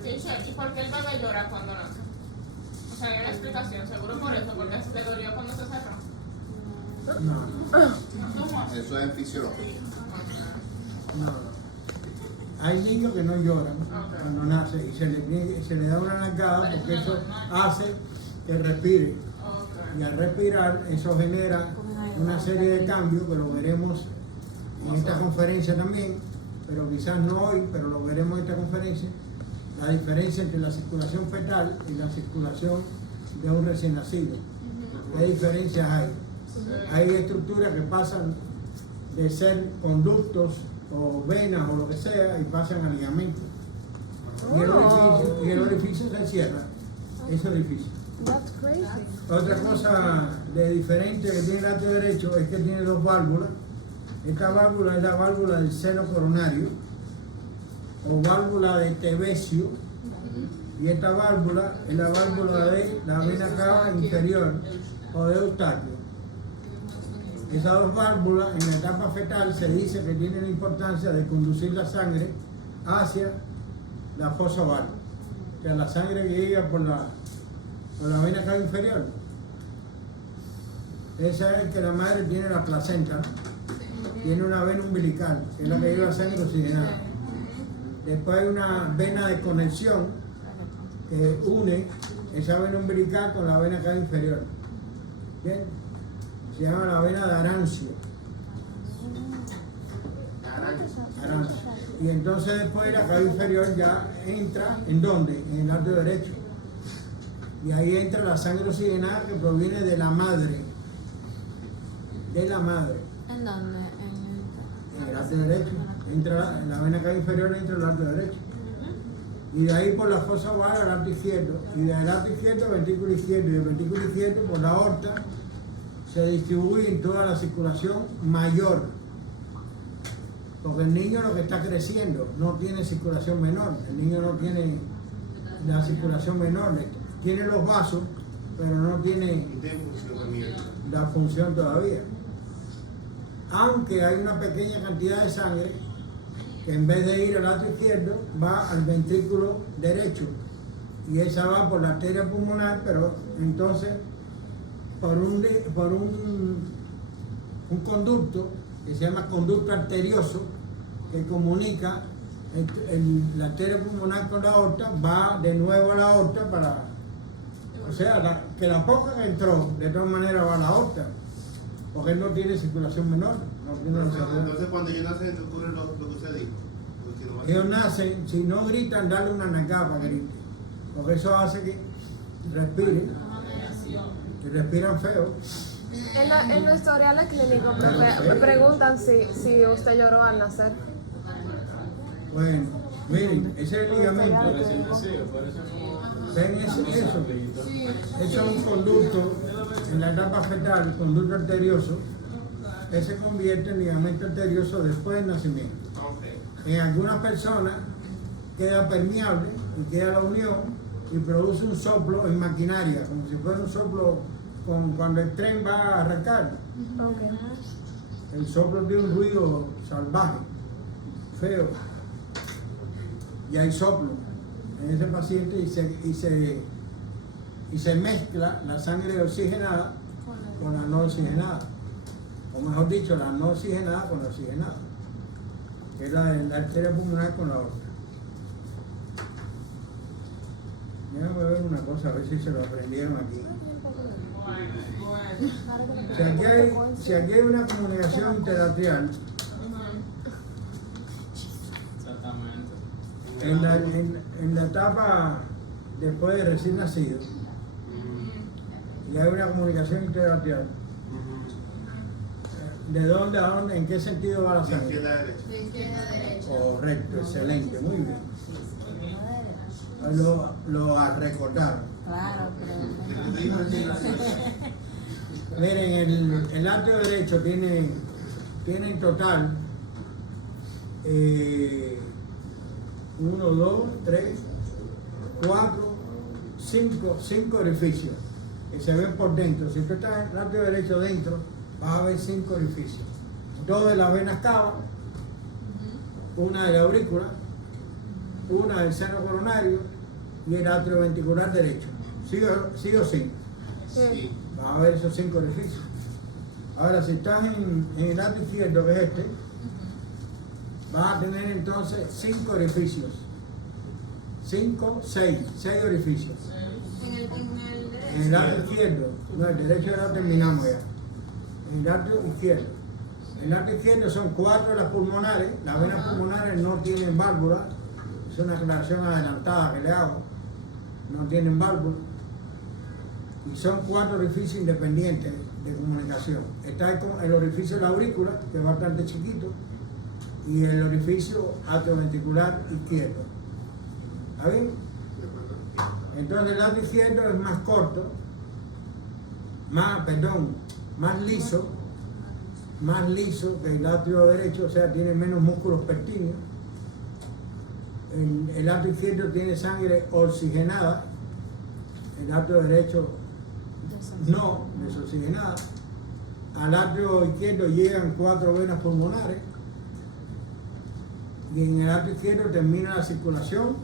¿Y por qué el bebé llora cuando nace? O sea, hay una explicación, seguro por eso, porque le dolió cuando se cerró. No, Eso es fisiológico. no. Hay niños que no lloran cuando nacen y se le da una nalgada porque eso hace que respire. Y al respirar, eso genera una serie de cambios que lo veremos en esta conferencia también, pero quizás no hoy, pero lo veremos en esta conferencia, la diferencia entre la circulación fetal y la circulación de un recién nacido. ¿Qué diferencias hay? Hay estructuras que pasan de ser conductos o venas o lo que sea y pasan a ligamentos. Y el orificio se encierra, ese orificio. That's crazy. Otra cosa de diferente que tiene el arterio derecho es que tiene dos válvulas. Esta válvula es la válvula del seno coronario o válvula de Tevesio, y esta válvula es la válvula de la vena cava inferior o de Eustaquio. Esas dos válvulas en la etapa fetal se dice que tienen la importancia de conducir la sangre hacia la fosa oval, o sea, la sangre que llega por la vena cava inferior. Esa es que la madre tiene la placenta, tiene una vena umbilical, que es la que lleva sangre oxigenada. Después hay una vena de conexión que une esa vena umbilical con la vena cava inferior. ¿Bien? Se llama la vena de Arancio. Arancio. Y entonces después la cava inferior ya entra, ¿en dónde? En el arterio derecho. Y ahí entra la sangre oxigenada que proviene de la madre. De la madre. ¿En dónde? En el arterio derecho. Entra la vena cava inferior, entra el arterio derecho. Y de ahí por la fosa oval al arterio izquierdo. Y del arterio izquierdo al ventrículo izquierdo. Y del ventrículo izquierdo por la aorta se distribuye en toda la circulación mayor. Porque el niño lo que está creciendo no tiene circulación menor. El niño no tiene la circulación menor. Tiene los vasos, pero no tiene la función todavía. Aunque hay una pequeña cantidad de sangre que en vez de ir al lado izquierdo va al ventrículo derecho, y esa va por la arteria pulmonar, pero entonces por un conducto que se llama conducto arterioso, que comunica la arteria pulmonar con la aorta, va de nuevo a la aorta para, o sea, que la poca que entró de todas maneras va a la aorta, porque él no tiene circulación menor, no tiene Entonces cuando ellos nacen ocurre lo que usted dijo. ellos nacen, si no gritan, darle una nalgada para que griten, porque eso hace que respiren, y respiran feo. En los historiales clínicos, profe, me preguntan si usted lloró al nacer. Bueno, miren, ese es el ligamento. ¿Ven eso? Eso es un conducto en la etapa fetal, conducto arterioso, que se convierte en ligamento arterioso después del nacimiento. En algunas personas queda permeable y queda la unión y produce un soplo en maquinaria, como si fuera un soplo cuando el tren va a arrancar. Okay. El soplo tiene un ruido salvaje, feo, y hay soplo en ese paciente y se mezcla la sangre oxigenada con la no oxigenada, o mejor dicho, la no oxigenada con la oxigenada, que es la arteria pulmonar con la aorta. Déjame ver una cosa, a ver si se lo aprendieron aquí. Si aquí hay una comunicación interarterial, en la etapa después de recién nacido, y hay una comunicación interarterial, ¿de dónde a dónde? ¿En qué sentido va la De sangre? izquierda a derecha. De izquierda a derecha. Correcto, excelente, muy bien. Lo recordaron. Claro, pero... Usted dijo recién nacido. Miren, el arterio derecho tiene en total 1, 2, 3, 4, 5 orificios que se ven por dentro. Si tú estás en el arterio derecho dentro, vas a ver 5 orificios. 2 de las venas cava, una de la aurícula, una del seno coronario y el atrio ventricular derecho. ¿Sí o sí? Sí. Vas a ver esos 5 orificios. Ahora, si estás en el lado izquierdo, que es este, vas a tener entonces 5 orificios. 6 orificios. En el En el lado izquierdo, no, el derecho ya lo terminamos ya. el atrio izquierdo. El atrio izquierdo son 4 de las pulmonares. Las venas pulmonares no tienen válvula. Es una aclaración adelantada que le hago. No tienen válvula. Y son 4 orificios independientes de comunicación. Está el orificio de la aurícula, que es bastante chiquito, y el orificio atrioventricular izquierdo. ¿Está bien? Entonces el atrio izquierdo es más corto, más liso que el atrio derecho, o sea, tiene menos músculos pectíneos. El atrio izquierdo tiene sangre oxigenada, el atrio derecho no, desoxigenada. Al atrio izquierdo llegan 4 venas pulmonares y en el atrio izquierdo termina la circulación.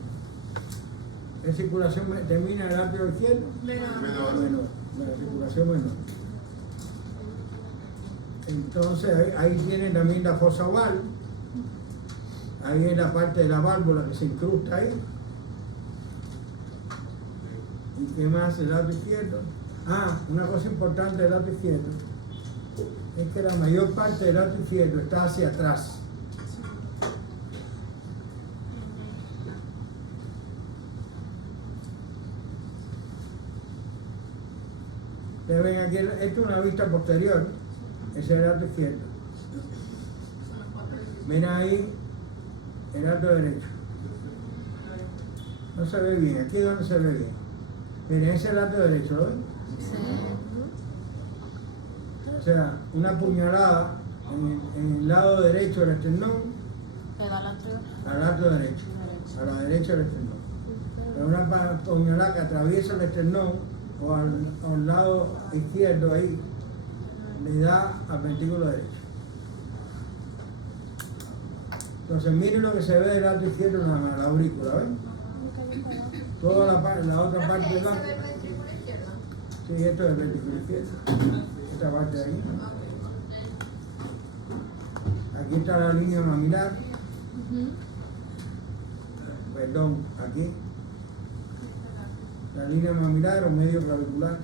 ¿Qué circulación termina el atrio izquierdo? Menor. La circulación menor. Entonces ahí tienen también la fosa oval. Ahí es la parte de la válvula que se incrusta ahí. ¿Y qué más? El atrio izquierdo. Una cosa importante del atrio izquierdo es que la mayor parte del atrio izquierdo está hacia atrás. Ustedes ven aquí, esto es una vista posterior, ese es el atrio izquierdo. Ven ahí el atrio derecho. No se ve bien, aquí es donde se ve bien. Miren, ese es el atrio derecho, ¿lo ven? O sea, una puñalada en el lado derecho del esternón al atrio derecho, a la derecha del esternón. Pero una puñalada que atraviesa el esternón o al lado izquierdo ahí, le da al ventrículo derecho. Entonces miren lo que se ve del atrio izquierdo en la aurícula, ¿ven? Toda la otra parte del atrio. Sí, esto es el ventrículo izquierdo. Esta parte de ahí. Aquí está la línea mamilar. Perdón, aquí. La línea mamilar o medio clavicular.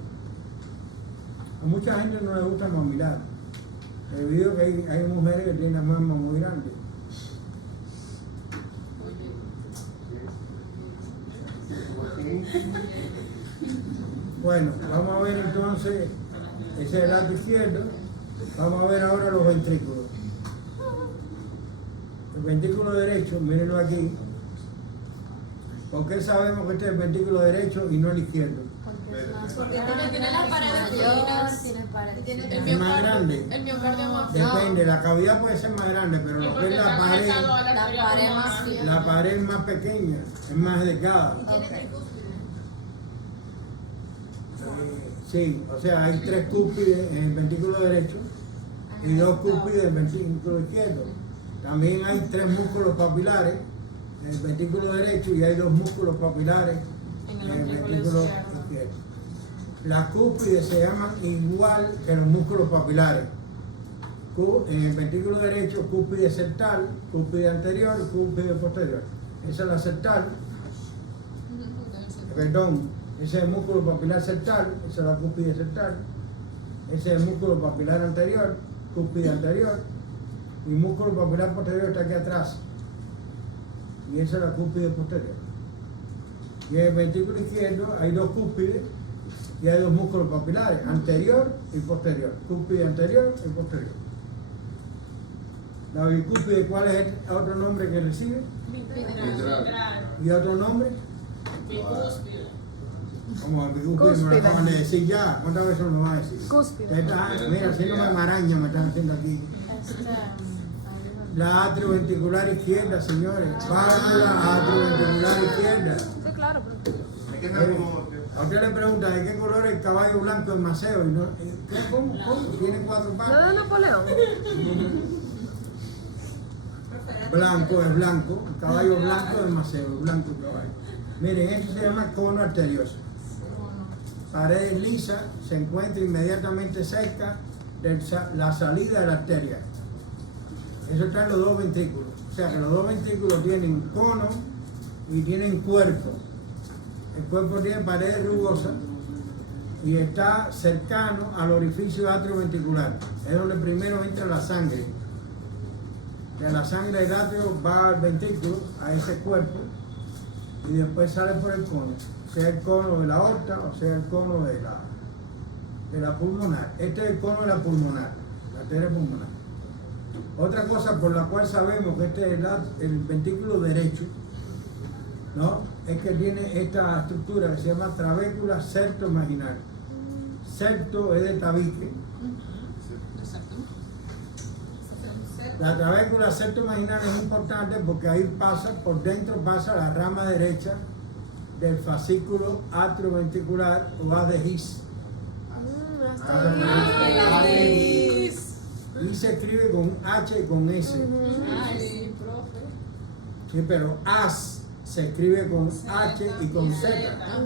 A mucha gente no le gusta mamilar, debido a que hay mujeres que tienen las mamas muy grandes. Bueno, vamos a ver entonces, ese es el atrio izquierdo. Vamos a ver ahora los ventrículos. El ventrículo derecho, mírenlo aquí. ¿Por qué sabemos que este es el ventrículo derecho y no el izquierdo? Porque tiene las paredes finas. Es más grande. El miocardio más Depende, la cavidad puede ser más grande, pero lo que es la pared es más pequeña, es más delgada. Sí, o sea, hay 3 cúspides en el ventrículo derecho y 2 cúspides en el ventrículo izquierdo. También hay 3 músculos papilares en el ventrículo derecho y hay 2 músculos papilares en el ventrículo izquierdo. Las cúspides se llaman igual que los músculos papilares. En el ventrículo derecho, cúspide septal, cúspide anterior, cúspide posterior. Esa es la septal. Perdón, ese es el músculo papilar septal, esa es la cúspide septal. Ese es el músculo papilar anterior, cúspide anterior. Y el músculo papilar posterior está aquí atrás. Y esa es la cúspide posterior. Y en el ventrículo izquierdo hay 2 cúspides y hay 2 músculos papilares, anterior y posterior. Cúspide anterior y posterior. La bicúspide, ¿cuál es el otro nombre que recibe? ¿Y otro nombre? Bicúspide. Como el bicúspide me lo acaban de decir ya. ¿Cuántas veces me lo van a decir? Cúspide. Mira, haciéndome maraña me están haciendo aquí. La atrioventricular izquierda, señores. Válvula atrioventricular izquierda. Sí, claro. Hay que saber cómo. A usted le pregunta de qué color es el caballo blanco del Maceo. Y no, ¿cómo? Tiene 4 ¿No patas. de Napoleón? Blanco es blanco. El caballo blanco del Maceo. Blanco el caballo. Miren, esto se llama cono arterioso. Pared lisa, se encuentra inmediatamente cerca de la salida de la arteria. Eso está en los 2 ventrículos. O sea que los 2 ventrículos tienen cono y tienen cuerpo. El cuerpo tiene paredes rugosas y está cercano al orificio atrioventricular. Es donde primero entra la sangre. De la sangre del atrio va al ventrículo, a ese cuerpo, y después sale por el cono, sea el cono de la aorta o sea el cono de la pulmonar. Este es el cono de la pulmonar, la arteria pulmonar. Otra cosa por la cual sabemos que este es el ventrículo derecho, ¿no? Es que tiene esta estructura que se llama trabécula septomarginal. Septo es de tabique. La trabécula septomarginal es importante porque ahí pasa, por dentro pasa la rama derecha del fascículo atrioventricular o A de His. Y se escribe con H y con S. Ay, profe. Sí, pero AS se escribe con H y con Z. Ajá.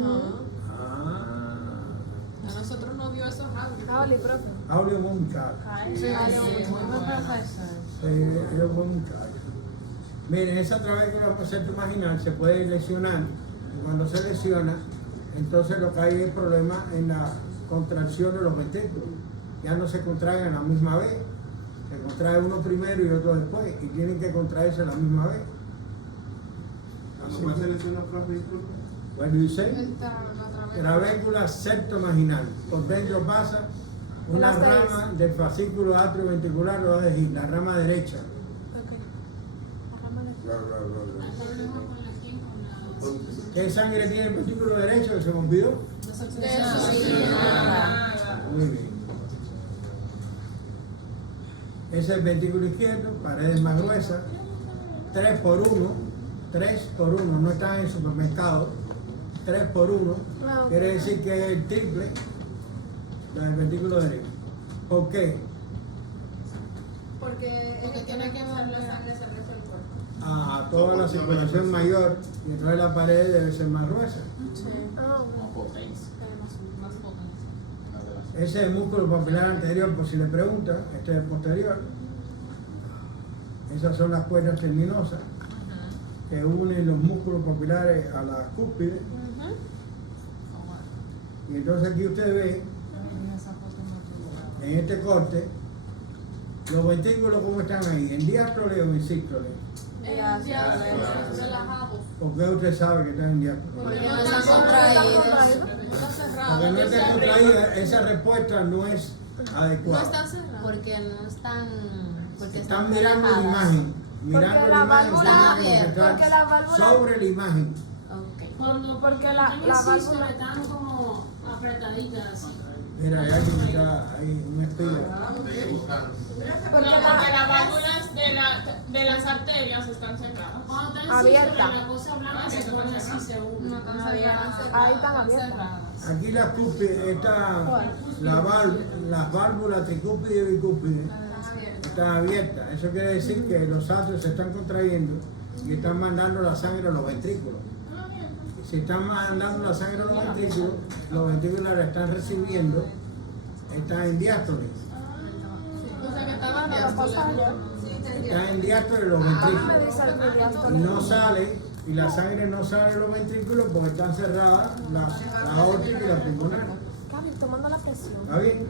Ah. A nosotros nos dio esos audios. Oli, profe. Aulio es buen muchacho. Ay, Sí, ay, sí. muy buen profesor. Es un buen muchacho. Miren, esa trabécula septomarginal se puede lesionar. Y cuando se lesiona, entonces lo que hay es problema en la contracción de los ventrículos. Ya no se contraen a la misma vez. Se contrae uno primero y otro después. Y tienen que contraerse a la misma vez. ¿Cuál se lesiona, profe? Disculpe. What do you say? Trabécula septomarginal. Por dentro pasa una Las tres. rama del fascículo atrioventricular, lo va a decir, la rama derecha. ¿Qué sangre tiene el vestíbulo derecho? ¿Se me olvidó? Muy bien. Ese es el vestíbulo izquierdo, paredes más gruesas, 3 por 1, 3 por 1, no están en el supermercado, 3 por 1, No. quiere decir que es el triple del vestíbulo derecho. ¿Por qué? Porque tiene que usar la volver. sangre hacia el resto del cuerpo. A toda la circulación mayor y entonces la pared debe ser más gruesa. Ah, Ese es el músculo papilar anterior, por si le preguntan, este es el posterior. Esas son las cuerdas terminosas que unen los músculos papilares a la cúspide. Y entonces aquí usted ve, en este corte, los ventrículos cómo están ahí, en diástole o en sístole. Relajados. ¿Por qué usted sabe que están en diástole? Porque no están contraídos. Está cerrado. Porque no está contraída, esa respuesta no es No adecuada. está cerrado. Porque no están. Porque Están mirando la relajadas. imagen, mirando Porque la la imagen, válvula- están porque concentrados la válvula- sobre la imagen. Ok. porque la válvula... están como apretaditas así. Mira, hay alguien que está ahí, un espía. Porque Porque la... las válvulas de las arterias están cerradas. Cuando están Abierta. así, la cosa blanca se pone así, se une. No están abiertas. Ahí están abiertas. Aquí la cúspide está, las válvulas tricúspide y bicúspide están abiertas. Eso quiere decir que los atrios se están contrayendo y están mandando la sangre a los ventrículos. Si están mandando la sangre a los ventrículos la están recibiendo, están en diástole. O sea que estaba No lo pasa allá. Están en diástole los A mí me ventrículos. dice el Y diástole. no sale, y la sangre no sale de los ventrículos porque están cerradas la aórtica y la pulmonar. Cami, tomando la presión. ¿Está bien?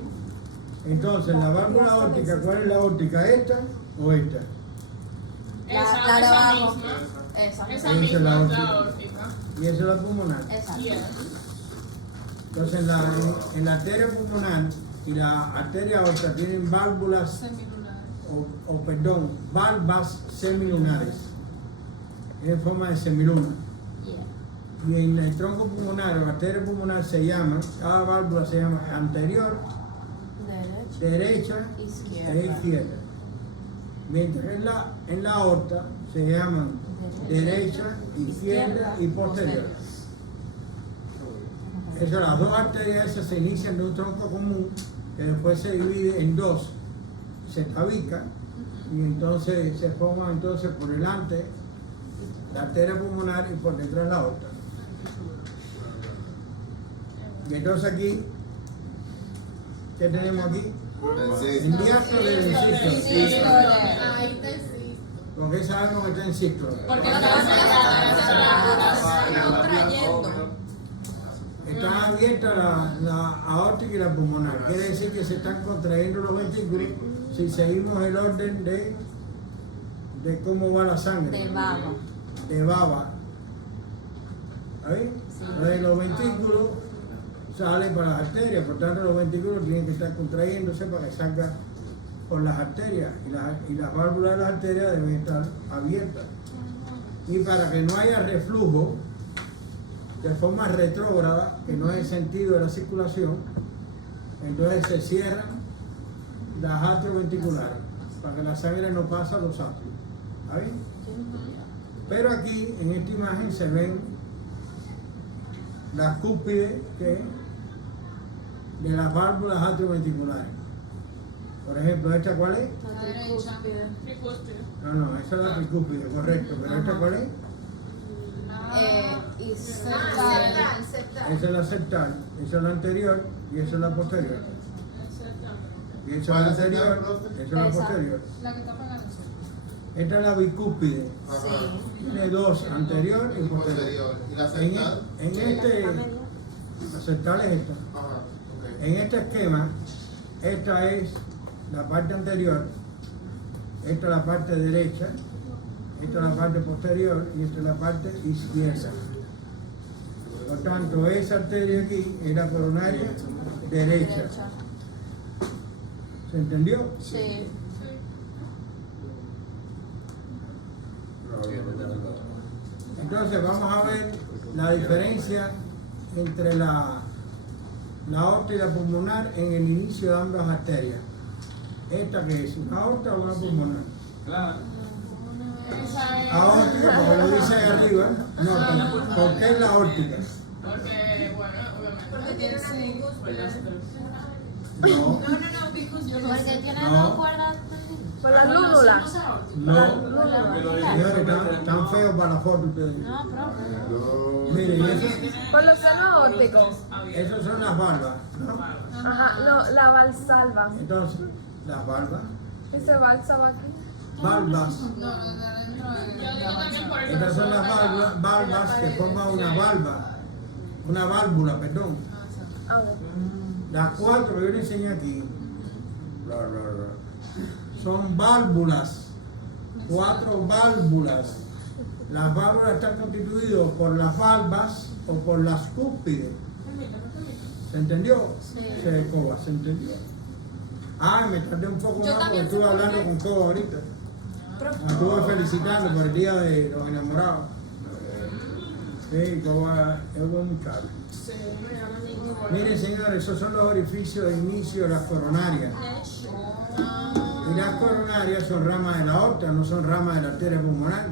Entonces, la válvula aórtica, ¿cuál es la aórtica? ¿Esta o esta? La de abajo. Misma. Esa. Esa Esa es misma la es la aórtica. aórtica. Y esa es la pulmonar. Esa. Yeah. Entonces, en la arteria pulmonar y la arteria aorta tienen válvulas, perdón, valvas semilunares, en forma de semiluna. Yeah. Y en el tronco pulmonar o arteria pulmonar se llama, cada válvula se llama anterior, Derecha. derecha Izquierda. e izquierda. Mientras en la aorta se llaman derecha, izquierda y posterior. Eso, las dos arterias esas se inician de un tronco común que después se divide en dos, se tabica y entonces se forma entonces por delante la arteria pulmonar y por detrás la aorta. Y entonces aquí, ¿qué tenemos aquí? En diástole y en sístole. Ahí te existe. ¿Por qué sabemos que está en sístole? Porque Está está cerrada. contrayendo. Están abiertas la aórtica y la pulmonar. Quiere decir que se están contrayendo los ventrículos si seguimos el orden de cómo va la sangre. De baba. De baba. ¿Ahí? Entonces los ventrículos salen para las arterias, por tanto los ventrículos tienen que estar contrayéndose para que salga por las arterias y las válvulas de las arterias deben estar abiertas. Y para que no haya reflujo de forma retrógrada, que no es el sentido de la circulación, entonces se cierran las atrioventriculares para que la sangre no pase a los atrios. ¿Está bien? Pero aquí en esta imagen se ven las cúspides de las válvulas atrioventriculares. Por ejemplo, ¿esta cuál es? La derecha. Tricúspide. No, esa es la tricúspide, correcto. ¿Pero esta cuál es? Y Septal. Esa es la septal, esa es la anterior y esa es la posterior. Y esa es la anterior, esa es la posterior. La que está pegando. Esta es la bicúspide. Ajá. Tiene dos, anterior y Y posterior. posterior. ¿Y la En, septal? la septal es esta. Ajá, ok. En este esquema, esta es la parte anterior, esta es la parte derecha, esta es la parte posterior y esta es la parte izquierda. Por tanto, esa arteria aquí es la coronaria derecha. ¿Se entendió? Sí. Entonces vamos a ver la diferencia entre la aorta y la pulmonar en el inicio de ambas arterias. ¿Esta que es? ¿Una aorta o una pulmonar? Esa es. Aórtica, como lo dice ahí arriba. No, ¿por qué es la aórtica? Porque, bueno, obviamente. Porque tiene una tricúspide. No, Porque tiene No. dos cuerdas. Por las lúnulas. no. Señores, están feos para la foto ustedes. No, profe. Miren, Por los senos aórticos. esas son las valvas, ¿no? Ajá, no, la valsalva. Entonces, las valvas, Dice valsalva aquí. valvas. Yo digo también por eso. Estas son las valvas que forman una válvula, perdón. Ah, ok. Las cuatro que yo les enseñé aquí son válvulas, 4 válvulas. Las válvulas están constituidas por las valvas o por las cúspides. ¿Se entendió? ¿Se entendió? Ah, me tardé un poco más porque estuve hablando con Coba ahorita. Me estuve felicitando por el día de los enamorados. Sí, Coba es buen muchacho. Miren, señores, esos son los orificios de inicio de las coronarias. Y las coronarias son ramas de la aorta, no son ramas de la arteria pulmonar.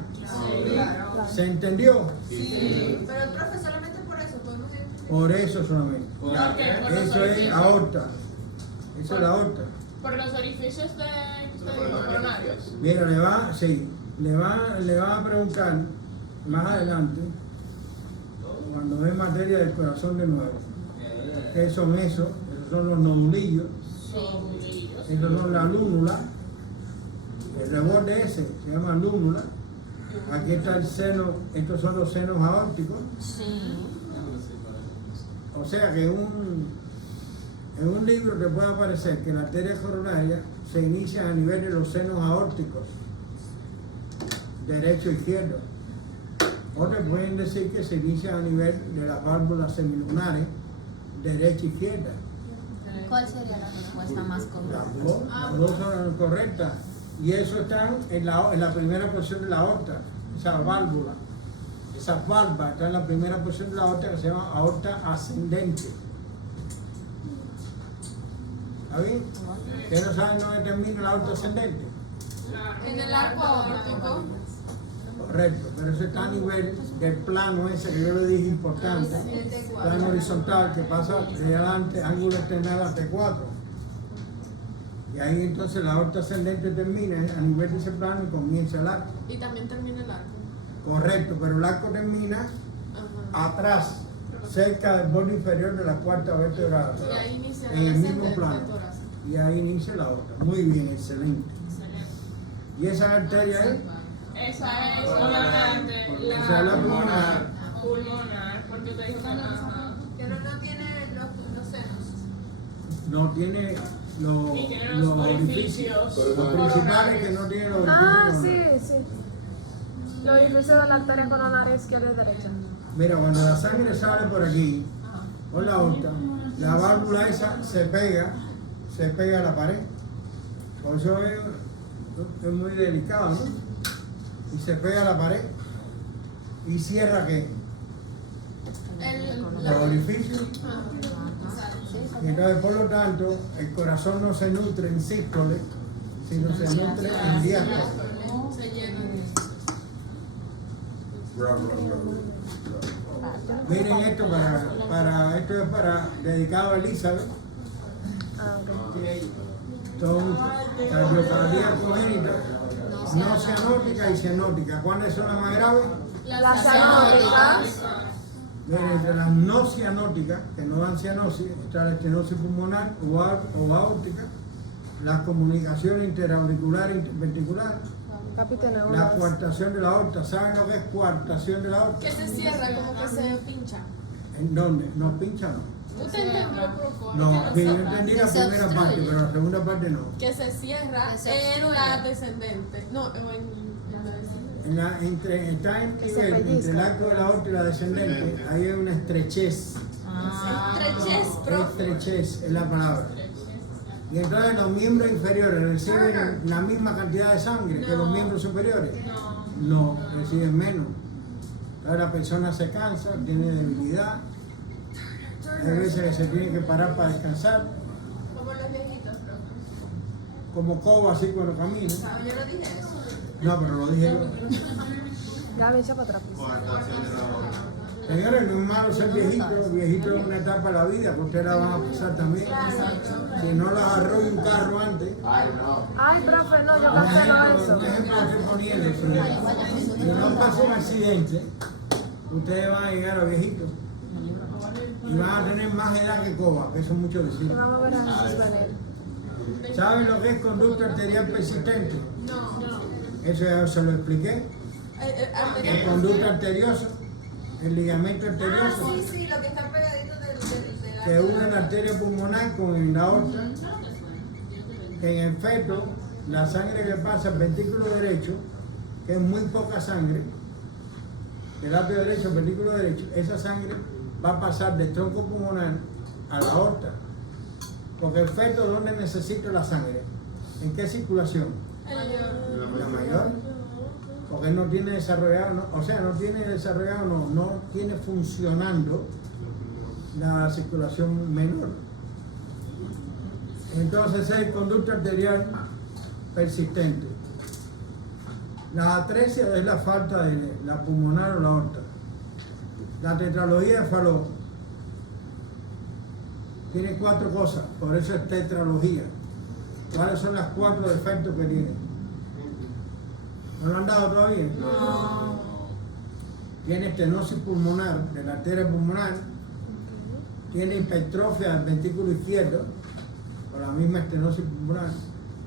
¿Se entendió? Sí. Pero el profe, solamente por eso podemos ir. Por eso solamente. ¿Por qué? Por los Eso es orificios. aorta. Eso es la aorta. Por los orificios de usted dijo, coronarios. Mira, le va a preguntar más adelante, cuando ve materia del corazón de nuevo, ¿qué son esos? Esos son los nodulillos, esos son las lúnulas, el reborde ese se llama lúnula. Aquí está el seno, estos son los senos aórticos. Sí. O sea que en un libro te puede aparecer que la arteria coronaria se inicia a nivel de los senos aórticos, derecho e izquierdo. Otros pueden decir que se inicia a nivel de las válvulas semilunares, derecha e izquierda. ¿Cuál sería la respuesta más correcta? Las dos son correctas. Y eso está en la primera posición de la aorta, esa válvula. Esa valva está en la primera posición de la aorta que se llama aorta ascendente. ¿Está bien? ¿Ustedes no saben dónde termina la aorta ascendente? En el arco aórtico. Correcto, pero eso está a nivel del plano ese que yo le dije importante. Plano horizontal que pasa de adelante, ángulo external a T4. Y ahí entonces la aorta ascendente termina a nivel de ese plano y comienza el arco. Y también termina el arco. Correcto, pero el arco termina Ajá. atrás, cerca del borde inferior de la cuarta vértebra, Y ahí inicia en el mismo ascendente plano. torácico. Y ahí inicia la aorta. Muy bien, excelente. ¿Y esa arteria es? Esa es obviamente Esa es la pulmonar. pulmonar, porque usted dijo que ajá. Que no tiene los senos. No tiene los, Y tiene los orificios los principales que no tienen los Ah, orificios. sí, sí. Los orificios de la arteria coronaria izquierda y derecha. Mira, cuando la sangre sale por aquí, por la aorta, la válvula esa se pega a la pared. Por eso es muy delicado, ¿no? Y se pega a la pared y cierra ¿qué? Los orificios. Y entonces, por lo tanto, el corazón no se nutre en sístole, sino se nutre en diástole. Se llena. Miren esto esto es para dedicado a Elizabeth. Ah, ok. Son cardiopatía congénita, no cianótica y cianótica. ¿Cuáles son las más graves? Las cianóticas. Miren, entre las no cianóticas, que no dan cianosis, está la estenosis pulmonar o aórtica, las comunicaciones interauricular y ventricular, Papi tiene la unas. coartación de la aorta. ¿Saben lo que es coartación de la aorta? Que se cierra, como que se pincha. ¿En dónde? No, pincha no. ¿Usted entendió, profe? No, Que sí, yo lo entendí la que se primera parte, obstruye. pero la segunda parte no. Que se cierra Que se en obstruye. la descendente. No, en la descendente. Está en Que se nivel entre el pellizca. arco de la aorta y la descendente, ahí hay una estrechez. Estrechez, profe. Estrechez es la palabra. Y entonces los miembros inferiores reciben la misma cantidad de sangre que los miembros superiores. No, reciben menos. Entonces la persona se cansa, tiene debilidad. Hay veces que se tiene que parar para descansar, Como los viejitos, profe. como cobo así cuando camina. No, yo no dije eso. No, pero lo dije yo. La bicha para atrás. Coartación de la aorta. Señores, no es malo ser viejito es una etapa de la vida que ustedes la van a pasar también. Si no las arrolla un carro antes, Ay, no. Ay, profe, no, yo un cancelo ejemplo, eso. un ejemplo que estoy poniendo, si no pasa un accidente, ustedes van a llegar a viejitos y van a tener más edad que Coba, que eso es mucho Y decir. vamos a ver a Jesús venir. ¿Saben lo que es conducta arterial persistente? Eso ya se lo expliqué. El conducta arteriosa, el ligamento Ah, arterioso, sí, lo que está pegadito de la... que une la arteria pulmonar con la aorta. En el feto, la sangre que pasa al ventrículo derecho, que es muy poca sangre, del atrio derecho al ventrículo derecho, esa sangre va a pasar del tronco pulmonar a la aorta. Porque el feto, ¿dónde necesita la sangre? ¿En qué circulación? La mayor. Porque no tiene desarrollado, no tiene funcionando la circulación menor. Entonces es el conducto arterial persistente. La atresia es la falta de la pulmonar o la aorta. La tetralogía de Fallot tiene 4 cosas, por eso es tetralogía. ¿Cuáles son las 4 defectos que tiene? ¿No lo han dado todavía? No. Tiene estenosis pulmonar de la arteria pulmonar, tiene hipertrofia del ventrículo izquierdo, con la misma estenosis pulmonar,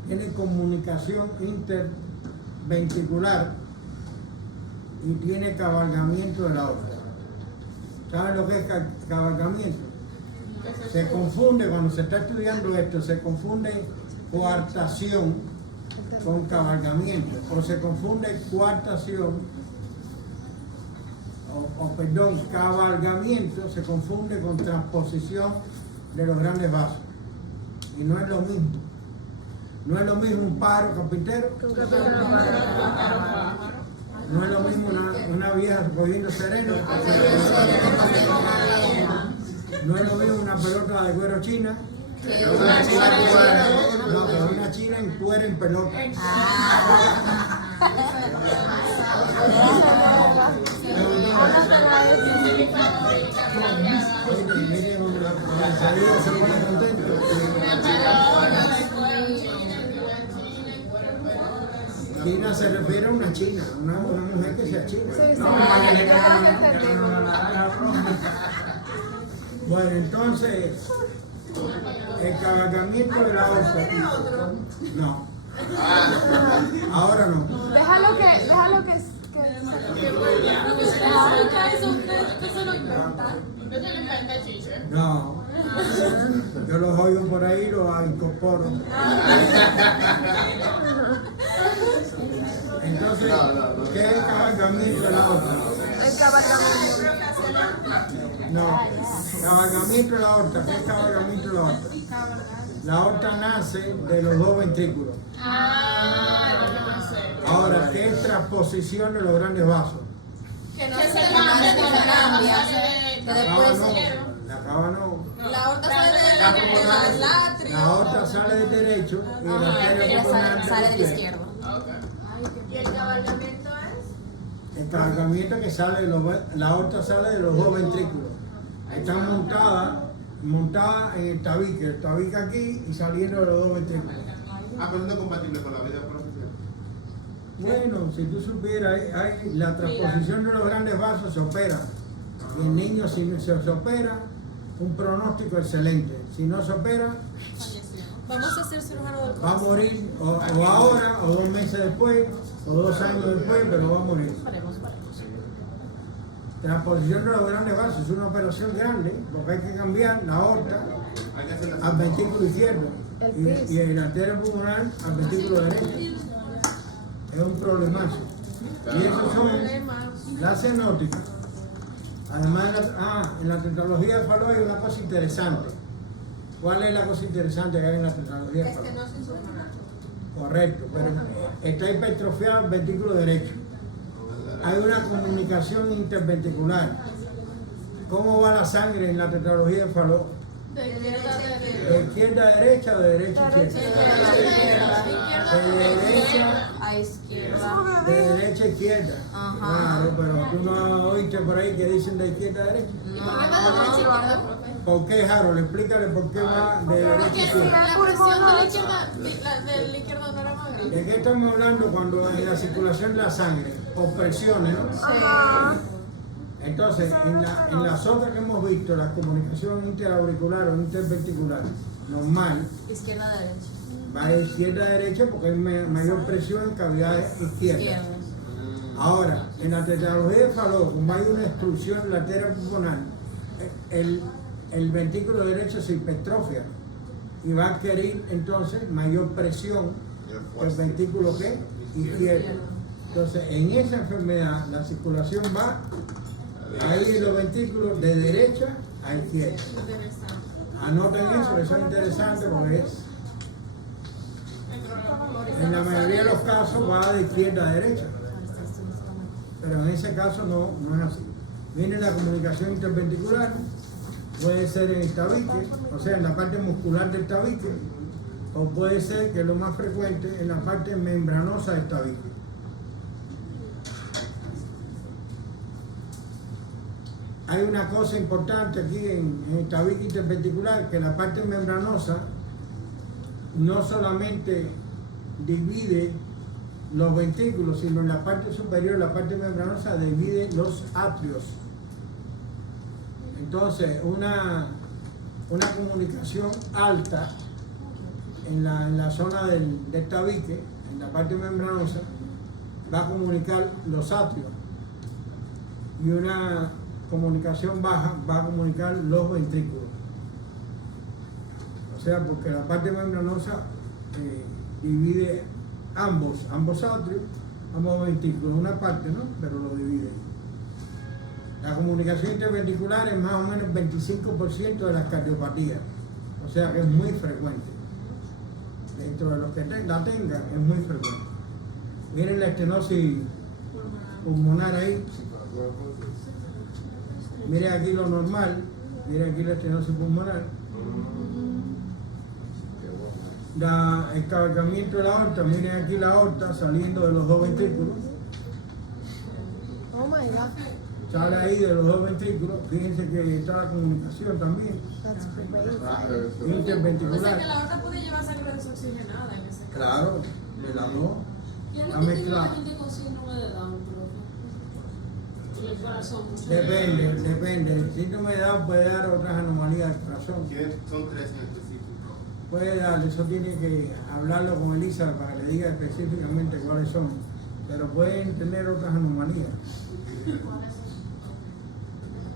tiene comunicación interventricular y tiene cabalgamiento de la aorta. ¿Saben lo que es cabalgamiento? Se confunde, cuando se está estudiando esto, se confunde coartación con cabalgamiento, o se confunde cabalgamiento se confunde con transposición de los grandes vasos. Y no es lo mismo. No es lo mismo un pájaro carpintero, no es lo mismo una vieja cogiendo sereno, no es lo mismo una pelota de cuero china. No, que una china en cuero en pelota. Miren, la salida se pone contento. China se refiere a una china, una mujer que sea china. Sí, sí, yo creo que entendí. Bueno, entonces, el cabalgamiento de la aorta. ¿Tiene otro? No. Ahora no. Déjalo que Déjalo que eso, usted se lo inventa. diferentes chiches. No, yo los oigo por ahí y los incorporo. Entonces, ¿qué es el cabalgamiento de la aorta? El cabalgamiento. No, cabalgamiento de la aorta. ¿Qué es cabalgamiento de la aorta? La aorta nace de los dos ventrículos. Ah, lo que pensé. Ahora, ¿qué es transposición de los grandes vasos? Que no Que se se cambia, cambia, que se cambia. que La después cava no, la cava no. La aorta sale del atrio. La aorta sale del derecho y la arteria pulmonar sale del del izquierdo. izquierdo. Ok. ¿Y el cabalgamiento es? El cabalgamiento que sale de la aorta sale de los dos ventrículos. Están montadas en el tabique aquí y saliendo de los dos ventrículos. Pero no es compatible con la vida profesional. Bueno, si tú supieras, la transposición de los grandes vasos se opera. Y el niño, si se opera, un pronóstico excelente. Si no se opera, Vamos a ser cirujano del va a morir o ahora, o 2 meses después, o 2 años después, pero va a morir. Transposición de los grandes vasos es una operación grande, porque hay que cambiar la aorta Hay que hacer la al ventrículo izquierdo y la arteria pulmonar al ventrículo derecho. Es un problemazo. Y esos son las cenóticas. Además, en la tetralogía de Fallot hay una cosa interesante. ¿Cuál es la cosa interesante que hay en la tetralogía de Fallot? Estenosis pulmonar. Correcto, pero está hipertrofiado el ventrículo derecho. Hay una comunicación interventricular. ¿Cómo va la sangre en la tetralogía de Fallot? ¿De izquierda a derecha o de derecha a izquierda? De derecha A izquierda. de derecha a izquierda. Ajá. Claro, pero tú no oíste por ahí que dicen de izquierda a derecha. ¿Por qué, Harold? Explícale por qué va de derecha a izquierda. La presión de la izquierda no era más grande. ¿De qué estamos hablando cuando en la circulación de la sangre? Por presiones, ¿no? Ajá. Entonces, en las otras que hemos visto, la comunicación interauricular o interventricular normal, Izquierda, derecha. va de izquierda a derecha porque hay mayor presión en cavidades izquierdas. Izquierda. Ahora, en la tetralogía de Fallot, como hay una obstrucción de la arteria pulmonar, el ventrículo derecho se hipertrofia y va a adquirir entonces mayor presión que el ventrículo ¿qué? Izquierdo. Entonces, en esa enfermedad, la circulación va ahí en los ventrículos de derecha a izquierda. Anoten eso es interesante porque en la mayoría de los casos va de izquierda a derecha. Pero en ese caso no es así. Viene la comunicación interventricular, puede ser en el tabique, o sea, en la parte muscular del tabique, o puede ser, que es lo más frecuente, en la parte membranosa del tabique. Hay una cosa importante aquí en el tabique interventricular, que la parte membranosa no solamente divide los ventrículos, sino en la parte superior, la parte membranosa divide los atrios. Entonces, una comunicación alta en la zona del tabique, en la parte membranosa, va a comunicar los atrios. Y una comunicación baja va a comunicar los ventrículos. O sea, porque la parte membranosa divide ambos atrios, ambos ventrículos, una parte, ¿no? Pero lo divide. La comunicación interventricular es más o menos 25% de las cardiopatías, o sea que es muy frecuente. Dentro de los que la tengan, es muy frecuente. Miren la estenosis pulmonar ahí. Miren aquí lo normal, miren aquí la estenosis pulmonar. El cabalgamiento de la aorta, miren aquí la aorta saliendo de los dos ventrículos. Oh my God. Sale ahí de los dos ventrículos, fíjense que está la comunicación también, That's crazy. O sea interventricular. que la aorta puede llevar sangre desoxigenada en ese caso. Claro, de las dos. ¿Qué es Está lo que tiene la mezclado. gente con síndrome de Down, profe? El corazón. Depende. El síndrome de Down puede dar otras anomalías del corazón. Son 3 en específico. Puede dar, eso tiene que hablarlo con Elisa para que le diga específicamente cuáles son. Pero pueden tener otras anomalías.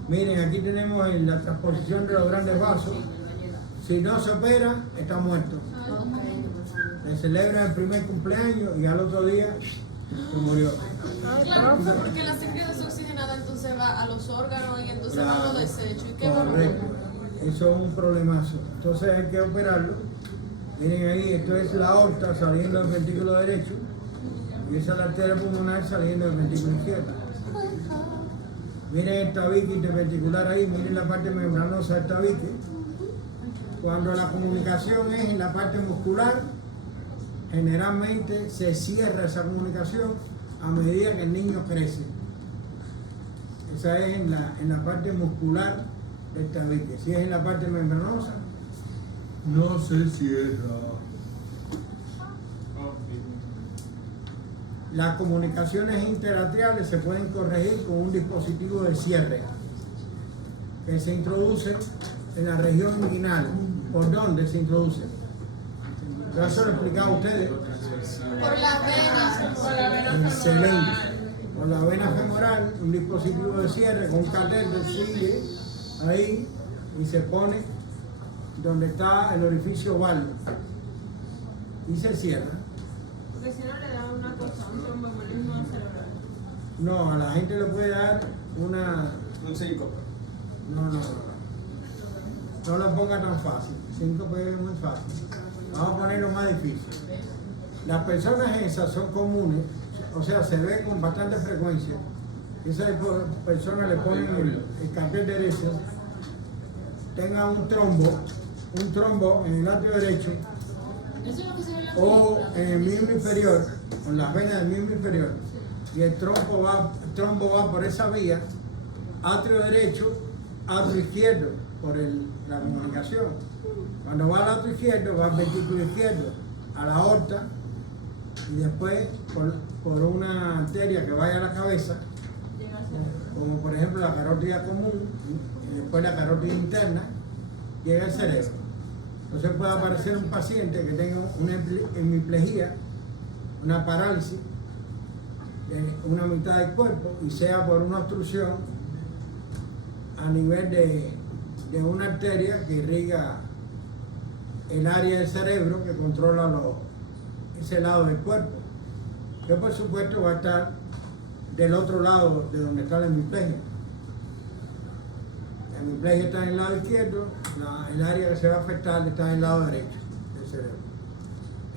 Miren, aquí tenemos la transposición de los grandes vasos. Si no se opera, está muerto. Se celebra el primer cumpleaños y al otro día se murió. Claro, porque la sangre desoxigenada entonces va a los órganos y entonces va a los desechos. ¿Y qué va a Correcto. Eso es un problemazo. Entonces hay que operarlo. Miren ahí, esto es la aorta saliendo del ventrículo derecho y esa es la arteria pulmonar saliendo del ventrículo izquierdo. Miren el tabique interventricular ahí, miren la parte membranosa del tabique. Cuando la comunicación es en la parte muscular, generalmente se cierra esa comunicación a medida que el niño crece. Esa es en la parte muscular del tabique. Si es en la parte membranosa, no se cierra. Las comunicaciones interatriales se pueden corregir con un dispositivo de cierre que se introduce en la región inguinal. ¿Por dónde se introduce? Yo eso lo he explicado a ustedes. Por las venas. Por la vena Excelente. femoral. Por la vena femoral, un dispositivo de cierre con un catéter sigue ahí y se pone donde está el orificio oval y se cierra. Porque si no le da una cosa, un tromboembolismo cerebral. No, a la gente le puede dar una... Un 5. No lo ponga tan fácil. 5 es muy fácil. Vamos a ponerlo más difícil. Las personas esas son comunes, o sea, se ve con bastante frecuencia. Esas personas le ponen el cartel derecho, tengan un trombo en el atrio derecho Eso es lo que se ve en la o película. en el miembro inferior, con las venas del miembro inferior, y el trombo va por esa vía, atrio derecho, atrio izquierdo, por la comunicación. Cuando va al atrio izquierdo, va al ventrículo izquierdo, a la aorta, y después por una arteria que vaya a la cabeza, como por ejemplo la carótida común, y después la carótida interna, llega al cerebro. Entonces puede aparecer un paciente que tenga una hemiplegia, una parálisis de una mitad del cuerpo y sea por una obstrucción a nivel de una arteria que irriga el área del cerebro que controla ese lado del cuerpo, que por supuesto va a estar del otro lado de donde está la hemiplegia. La hemiplegia está en el lado izquierdo, el área que se va a afectar está en el lado derecho del cerebro.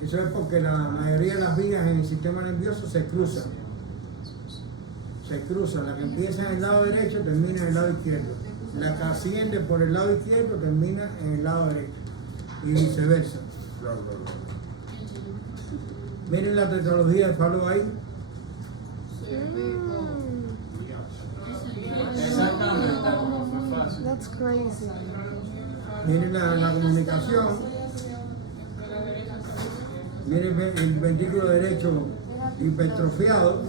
Eso es porque la mayoría de las vías en el sistema nervioso se cruzan. La que empieza en el lado derecho termina en el lado izquierdo. La que asciende por el lado izquierdo termina en el lado derecho. Y viceversa. Miren la tetralogía del falo ahí. Exactamente. Fue fácil. That's crazy. Miren la comunicación. Miren el ventrículo derecho hipertrofiado.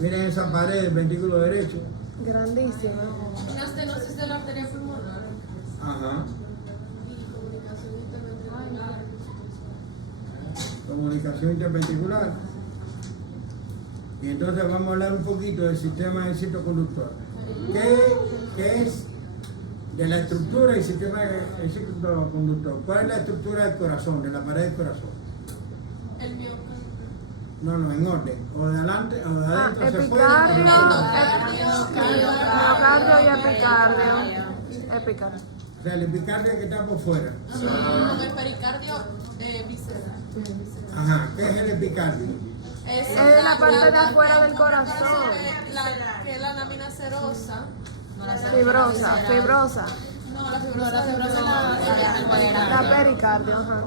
Miren esa pared del ventrículo derecho. Grandísima. La estenosis de la arteria pulmonar Ajá. y comunicación interventricular. Comunicación interventricular. Y entonces vamos a hablar un poquito del sistema del citoconductor. ¿Qué es de la estructura del sistema del citoconductor? ¿Cuál es la estructura del corazón, de la pared del corazón? El miocardio. No, en orden. O de adelante o de adentro se puede. Epicardio, Miocardio miocardio y epicardio. Epicardio. O sea, el epicardio que está por fuera. Sí, con el pericardio visceral. Ajá. ¿Qué es el epicardio? Es de la parte de afuera del corazón. Que es la lámina serosa. Fibrosa. No, la fibrosa. La pericardio, ajá.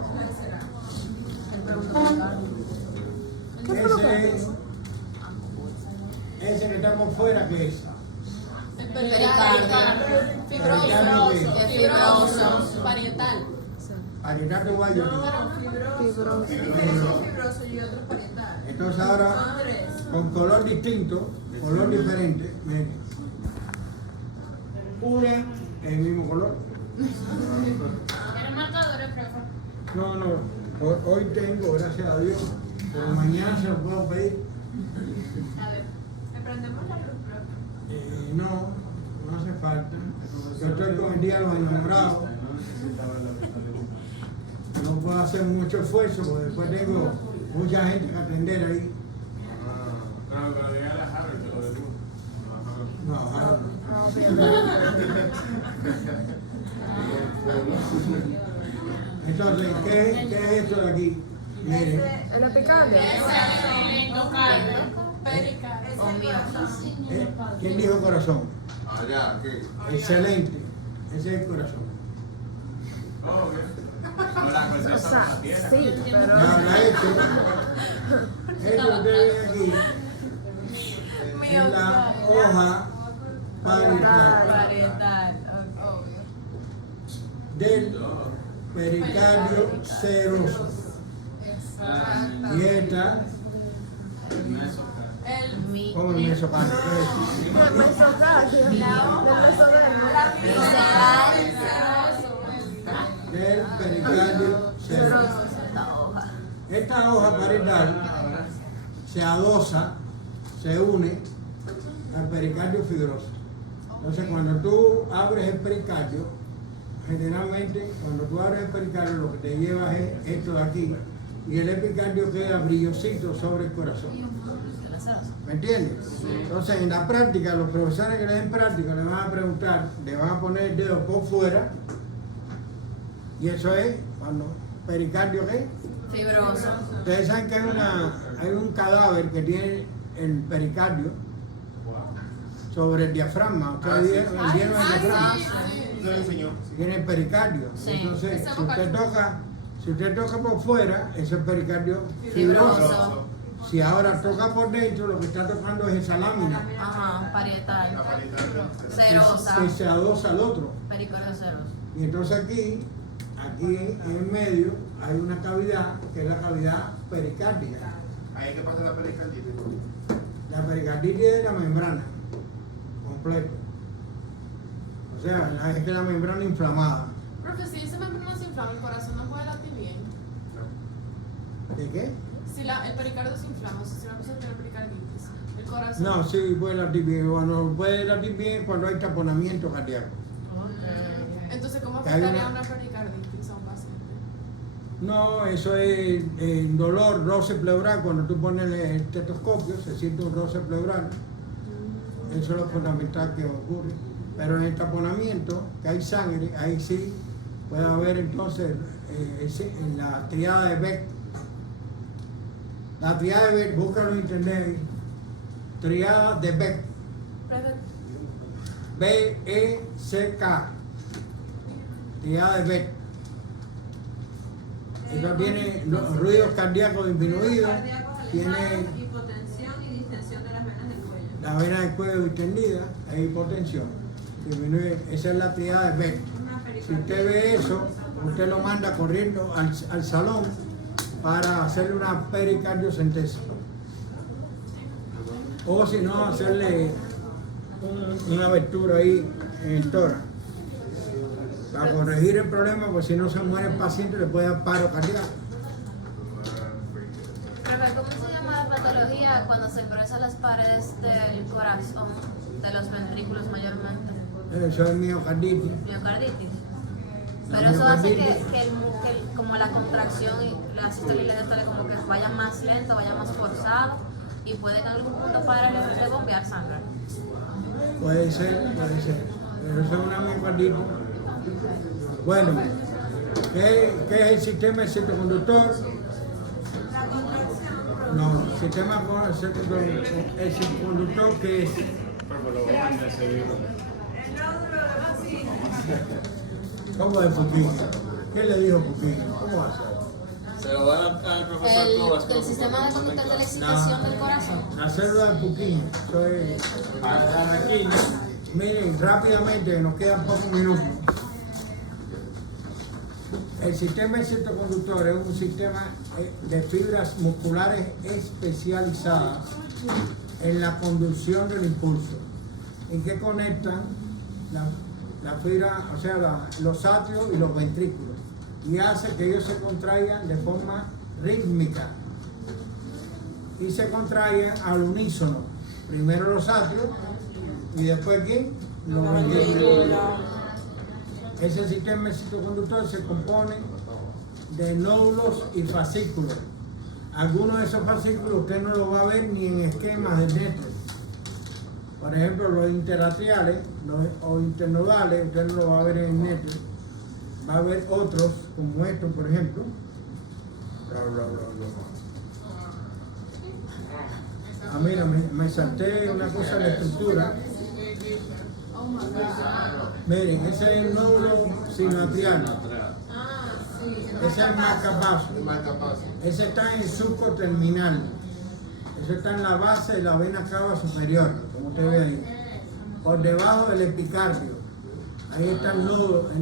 ¿Qué fue lo que es? Ese que está por fuera, ¿qué es? El pericardio. Fibroso. Fibroso. Parietal. Parietal de guayo. Fibrosa. Fibroso y otro parietal. Entonces ahora, con color distinto, color diferente, miren. Una es el mismo color. ¿Tienen marcadores, profe? No, hoy tengo, gracias a Dios, pero mañana se lo puedo pedir. A ver, le prendemos la luz, profe. No hace falta. Yo estoy con el día de los enamorados. No puedo hacer mucho esfuerzo porque después tengo mucha gente que atender ahí. Pero dígale a Harold que lo de tú. No, ahora no. Entonces, ¿qué es esto de aquí? Mire, El epicardio. ¿quién dijo corazón? Allá, aquí. Excelente, ese es el corazón. Oh, ok. No la O cosa sea, esa tierra. sí, pero. Ahora esto que usted ve aquí es la hoja parietal Parietal. del pericardio seroso. Y esta, ¿cómo el mesocardio? El mesocardio. Del mesodermo. Del pericardio seroso. Esta hoja parietal se adosa, se une al pericardio fibroso. Entonces, cuando tú abres el pericardio, generalmente cuando tú abres el pericardio lo que te llevas es esto de aquí y el epicardio queda brillosito sobre el corazón. ¿Me entiendes? Entonces, en la práctica, los profesores que le den práctica le van a preguntar, le van a poner el dedo por fuera y eso es cuando pericardio ¿qué? Fibroso. Ustedes saben que hay un cadáver que tiene el pericardio sobre el diafragma. Ustedes vieron el diafragma. Lo enseñó. Tiene el pericardio. Sí. Entonces, si usted toca por fuera, ese es el pericardio fibroso. Fibroso. Si ahora toca por dentro, lo que está tocando es esa lámina Ajá, parietal. La palita. Cerosa. que se adosa al otro. Pericardio ceroso. Y entonces aquí en el medio, hay una cavidad que es la cavidad pericárdica. Ahí que pasa la pericarditis. La pericarditis es la membrana completa. O sea, es que la membrana inflamada. Profe, si esa membrana se inflama, el corazón no puede latir bien. ¿De qué? Si el pericardio se inflama, o sea, si una persona tiene pericarditis, el corazón. No, sí, puede latir bien. Cuando puede latir bien cuando hay taponamiento cardíaco. Entonces, ¿cómo Que hay afectaría una- una pericarditis a un paciente? No, eso es dolor, roce pleural. Cuando tú pones el estetoscopio, se siente un roce pleural. Eso es lo fundamental que ocurre. Pero en el taponamiento, que hay sangre, ahí sí puede haber entonces en la triada de Beck. La triada de Beck, búscalo en internet. Triada de Beck. B-E-C-K. Triada de Beck. Eso tiene los ruidos cardíacos disminuidos, tiene hipotensión y distensión de las venas del cuello. la vena del cuello distendida, es hipotensión. Disminuye, esa es la triada de Beck. Si usted ve eso, usted lo manda corriendo al salón para hacerle una pericardiocentesis. O si no, hacerle una abertura ahí en el tórax. Para corregir el problema, pues si no se muere el paciente, le puede dar paro cardíaco. Profe, ¿cómo se llama la patología cuando se ingresan las paredes del corazón, de los ventrículos mayormente? Eso es miocarditis. Miocarditis. La Pero eso hace miocarditis. que como la contracción y la sistólica y la diástole como que vaya más lento, vaya más forzado y puede en algún punto parar de bombear sangre. Puede ser. Pero eso es una miocarditis. Bueno, ¿qué es el sistema citoconductor? No, el sistema el citoconductor que es. ¿Cómo es Puquín? ¿Qué le dijo Puquín? ¿Cómo va a ser? Se lo dan al profesor Cubas. El sistema de conductor de la excitación del corazón. La célula de Puquín, eso es. Aquí, miren, rápidamente, nos quedan pocos minutos. El sistema citoconductor es un sistema de fibras musculares especializadas en la conducción del impulso, en que conectan la fibra, o sea, los atrios y los ventrículos, y hace que ellos se contraigan de forma rítmica y se contraigan al unísono. Primero los atrios y después ¿quién? Los ventrículos. Ese sistema excitoconductor se compone de nódulos y fascículos. Algunos de esos fascículos usted no los va a ver ni en esquemas de Netflix. Por ejemplo, los interatriales o internodales, usted no los va a ver en Netflix. Va a haber otros, como estos, por ejemplo. Ah, mira, me salté una cosa de la estructura. Miren, ese es el nódulo sinoatrial. Ese es el marcapaso. Ese está en el surco terminal. Ese está en la base de la vena cava superior, como usted ve ahí. Por debajo del epicardio. Ahí está el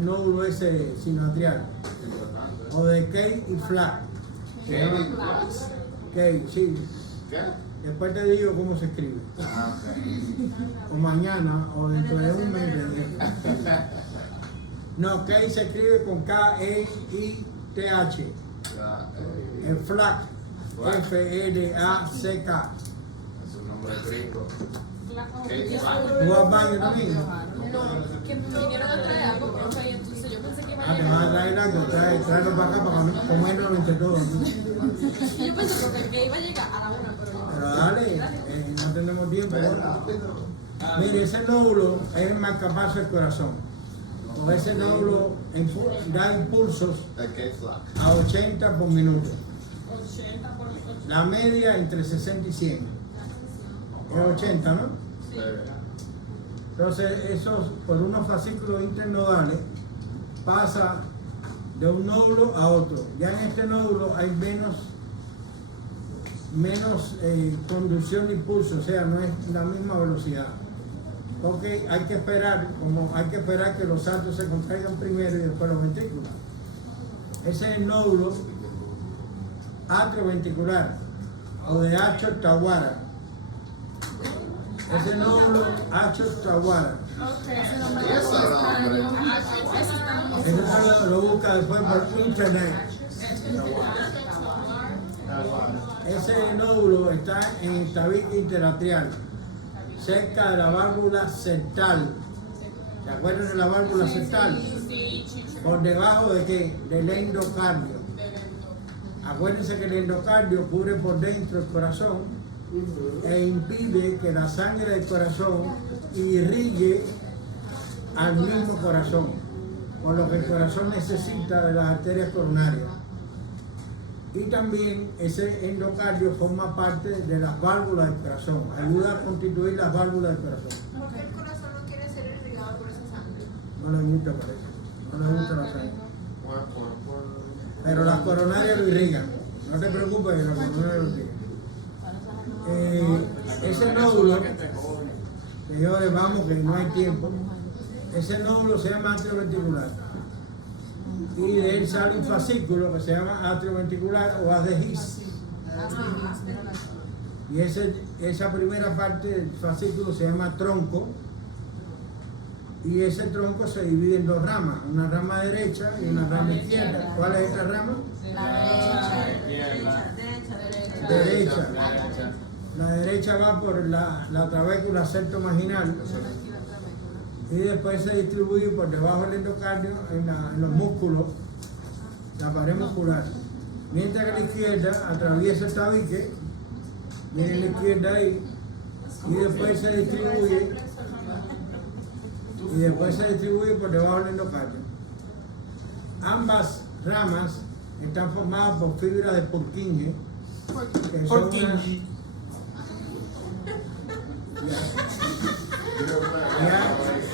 nódulo ese sinoatrial. O de Kay y Flack. Kay, sí. Después te digo cómo se escribe. O mañana, o dentro de un mes. No, Kay se escribe con K-E-I-T-H. El Flack. F-L-A-C-K. Es un nombre gringo. ¿Tú vas al baño también? No, que me vinieron a traer algo, pero entonces yo pensé que iba a Ah, te vas a llegar. traer algo, tráelo para acá para comerlo entre todos. ¿No? Yo pensé que iba a llegar a la 1, pero no. Pero dale, no tenemos tiempo. Mire, ese nódulo es el marcapaso del corazón. O ese nódulo da impulsos a 80 por minuto. 80 por 8. La media entre 60 y 100. Es 80, ¿no? Entonces, esos, por unos fascículos internodales, pasa de un nódulo a otro. Ya en este nódulo hay menos conducción de impulso, o sea, no es la misma velocidad. Porque hay que esperar que los arterios se contraigan primero y después los ventrículos. Ese es el nódulo atrioventricular o de Achor Tawara. Ese nódulo Achor Tawara. Eso lo busca después por internet. Ese nódulo está en el tabique interatrial, cerca de la válvula septal. ¿Se acuerdan de la válvula septal? Por debajo de qué? Del endocardio. Acuérdense que el endocardio cubre por dentro el corazón e impide que la sangre del corazón irrigue al mismo corazón, por lo que el corazón necesita de las arterias coronarias. Y también ese endocardio forma parte de las válvulas del corazón, ayuda a constituir las válvulas del corazón. ¿Por qué el corazón no quiere ser irrigado por esa sangre? No le gusta por eso, no le gusta la sangre. Pero las coronarias lo irrigan, no te preocupes que las coronarias lo irrigan. Ese nódulo, señores, vamos que no hay tiempo, ese nódulo se llama atrioventricular. Y de él sale un fascículo que se llama atrioventricular o haz de His. Y esa primera parte del fascículo se llama tronco. Y ese tronco se divide en dos ramas, una rama derecha y una rama izquierda. ¿Cuál es esta rama? Derecha. La derecha va por la trabécula septomarginal y después se distribuye por debajo del endocardio en los músculos, la pared muscular. Mientras que la izquierda atraviesa el tabique, viene la izquierda ahí, y después se distribuye por debajo del endocardio. Ambas ramas están formadas por fibras de Purkinje, que son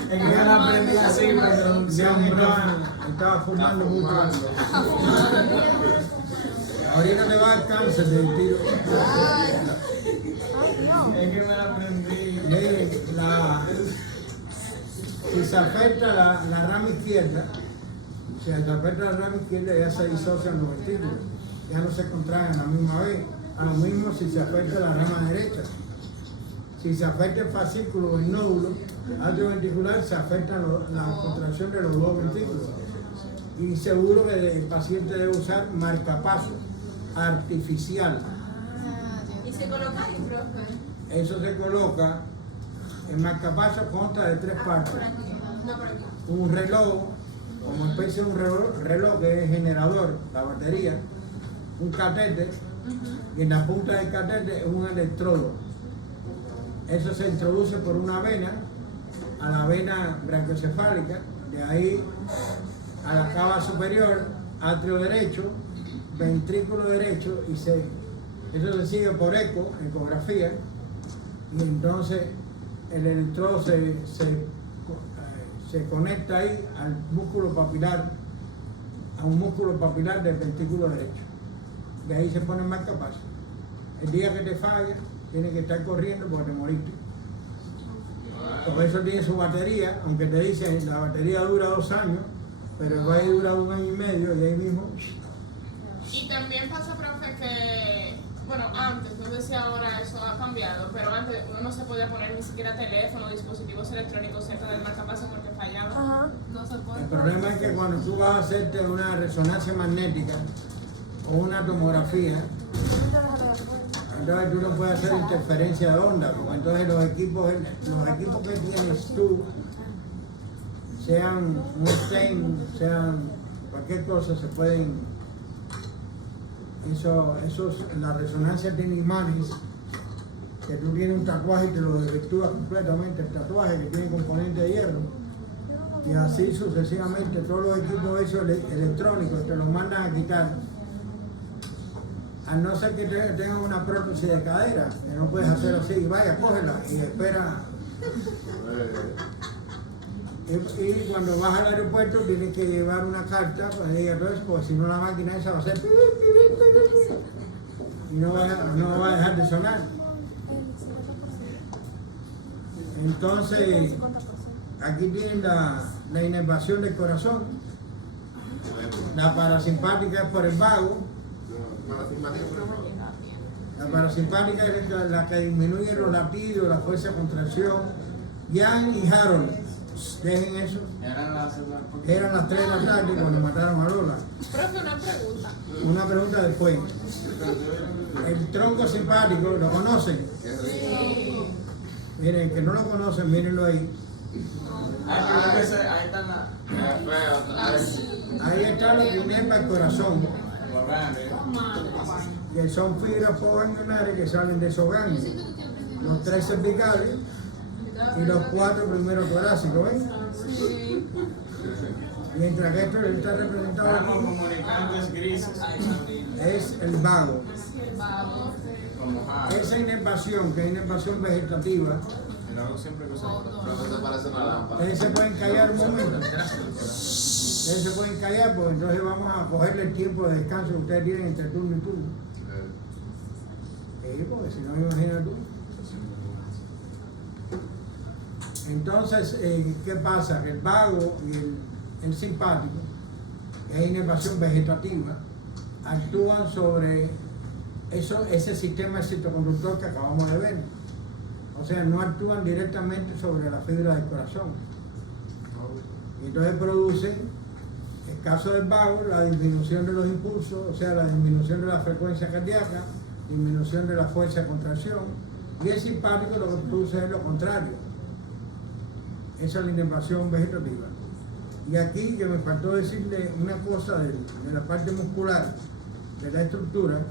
Es que yo la aprendí así, pero estaba fumando mucho. Ahorita te va a dar cáncer de tiro. es que me la aprendí. Mire, si se afecta la rama izquierda, si se afecta la rama izquierda, ya se disocian los ventrículos, ya no se contraen a la misma vez. A lo mismo si se afecta la rama derecha. Si se afecta el fascículo o el nódulo atrioventricular, se afecta la contracción de los dos ventrículos. Y seguro que el paciente debe usar marcapaso artificial. ¿Y se coloca ahí, profe? Eso se coloca El marcapasos consta de 3 partes. Un reloj, como especie de un reloj que es generador, la batería, un catéter, y en la punta del catéter es un electrodo. Eso se introduce por una vena a la vena brachiocefálica, de ahí a la cava superior, atrio derecho, ventrículo derecho, y eso se sigue por ecografía, y entonces el electrodo se conecta ahí al músculo papilar, a un músculo papilar del ventrículo derecho. De ahí se pone el marcapasos. El día que te falla, tienes que estar corriendo porque te moriste. Por eso tiene su batería, aunque te dicen la batería dura 2 años, pero va a durar 1 año y medio y ahí mismo. Y también pasa, profe, que, bueno, antes, no sé si ahora eso ha cambiado, pero antes uno no se podía poner ni siquiera teléfono, dispositivos electrónicos cerca del marcapasos porque fallaba. Ajá. No se puede. El problema es que cuando tú vas a hacerte una resonancia magnética o una tomografía, entonces tú no puedes hacer interferencia de onda, porque entonces los equipos que tienes tú, sean un stent, sean cualquier cosa, se pueden, la resonancia tiene imanes, que tú tienes un tatuaje y te lo desvirtúas completamente, el tatuaje que tiene componente de hierro, y así sucesivamente, todos los equipos esos electrónicos te los mandan a quitar. A no ser que tengas una prótesis de cadera, que no puedes hacer así, vaya, cógela y espera. Y cuando vas al aeropuerto tienes que llevar una carta para que diga todo eso, porque si no la máquina esa va a hacer y no va a dejar de sonar. Entonces, aquí tienen la inervación del corazón. La parasimpática es por el vago. La parasimpática es la que disminuye los latidos, la fuerza de contracción. Jan y Harold, dejen eso. Eran las 3 de la tarde cuando mataron a Lola. Profe, una pregunta. Una pregunta después. El tronco simpático, ¿lo conocen? Miren, que no lo conocen, mírenlo ahí. Ahí está lo que inerva el corazón, que son fibras postganglionares que salen de esos ganglios, los 3 cervicales y los 4 primeros torácicos, ¿ven? Mientras que esto está representado aquí, comunicantes grises. es el vago. Esa inervación, que es inervación vegetativa, ustedes se pueden callar un momento. Ustedes se pueden callar porque entonces vamos a cogerle el tiempo de descanso que ustedes tienen entre turno y turno. Porque si no, imagina tú. Entonces, ¿qué pasa? Que el vago y el simpático, que es inervación vegetativa, actúan sobre ese sistema citoconductor que acabamos de ver. O sea, no actúan directamente sobre la fibra del corazón. Y entonces producen, en el caso del vago, la disminución de los impulsos, o sea, la disminución de la frecuencia cardíaca, disminución de la fuerza de contracción. Y el simpático lo que produce es lo contrario. Esa es la inervación vegetativa. Y aquí que me faltó decirle una cosa de la parte muscular, de la estructura.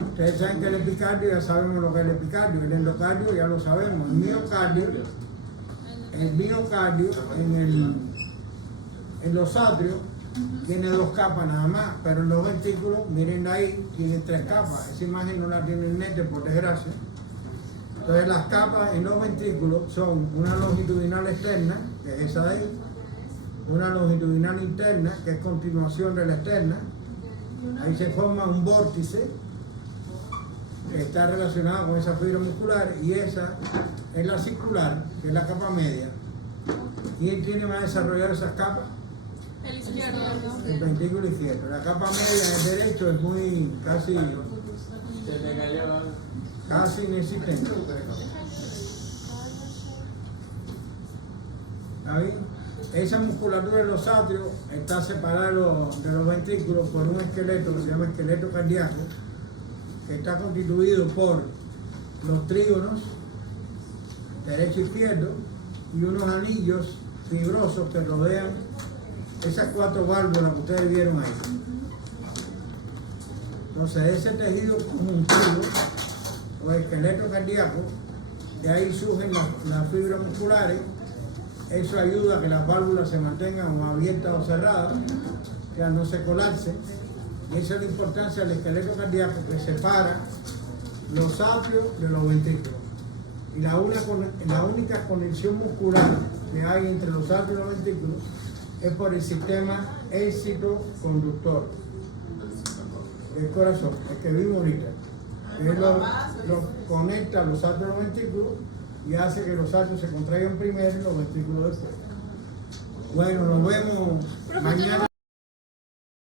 Ustedes saben que el epicardio, ya sabemos lo que es el epicardio, el endocardio ya lo sabemos, el miocardio en los atrios tiene 2 capas nada más, pero en los ventrículos, miren ahí, tiene 3 capas. Esa imagen no la tiene el NET, por desgracia. Entonces las capas en los ventrículos son una longitudinal externa, que es esa de ahí, una longitudinal interna, que es continuación de la externa. Ahí se forma un vórtice que está relacionado con esa fibra muscular, y esa es la circular, que es la capa media. ¿Quién tiene más desarrollado esas capas? El izquierdo. El ventrículo izquierdo. La capa media en el derecho es muy casi inexistente. ¿Está bien? Esa musculatura de los atrios está separada de los ventrículos por un esqueleto que se llama esqueleto cardíaco, que está constituido por los trígonos, derecho e izquierdo, y unos anillos fibrosos que rodean esas 4 válvulas que ustedes vieron ahí. Entonces ese tejido conjuntivo o esqueleto cardíaco, de ahí surgen las fibras musculares. Eso ayuda a que las válvulas se mantengan o abiertas o cerradas, que no se colapsen. Y esa es la importancia del esqueleto cardíaco, que separa los atrios de los ventrículos. Y la única conexión muscular que hay entre los atrios y los ventrículos es por el sistema éxito-conductor del corazón, el que vimos ahorita. Él lo conecta a los atrios y los ventrículos y hace que los atrios se contraigan primero y los ventrículos después. Bueno, nos vemos mañana.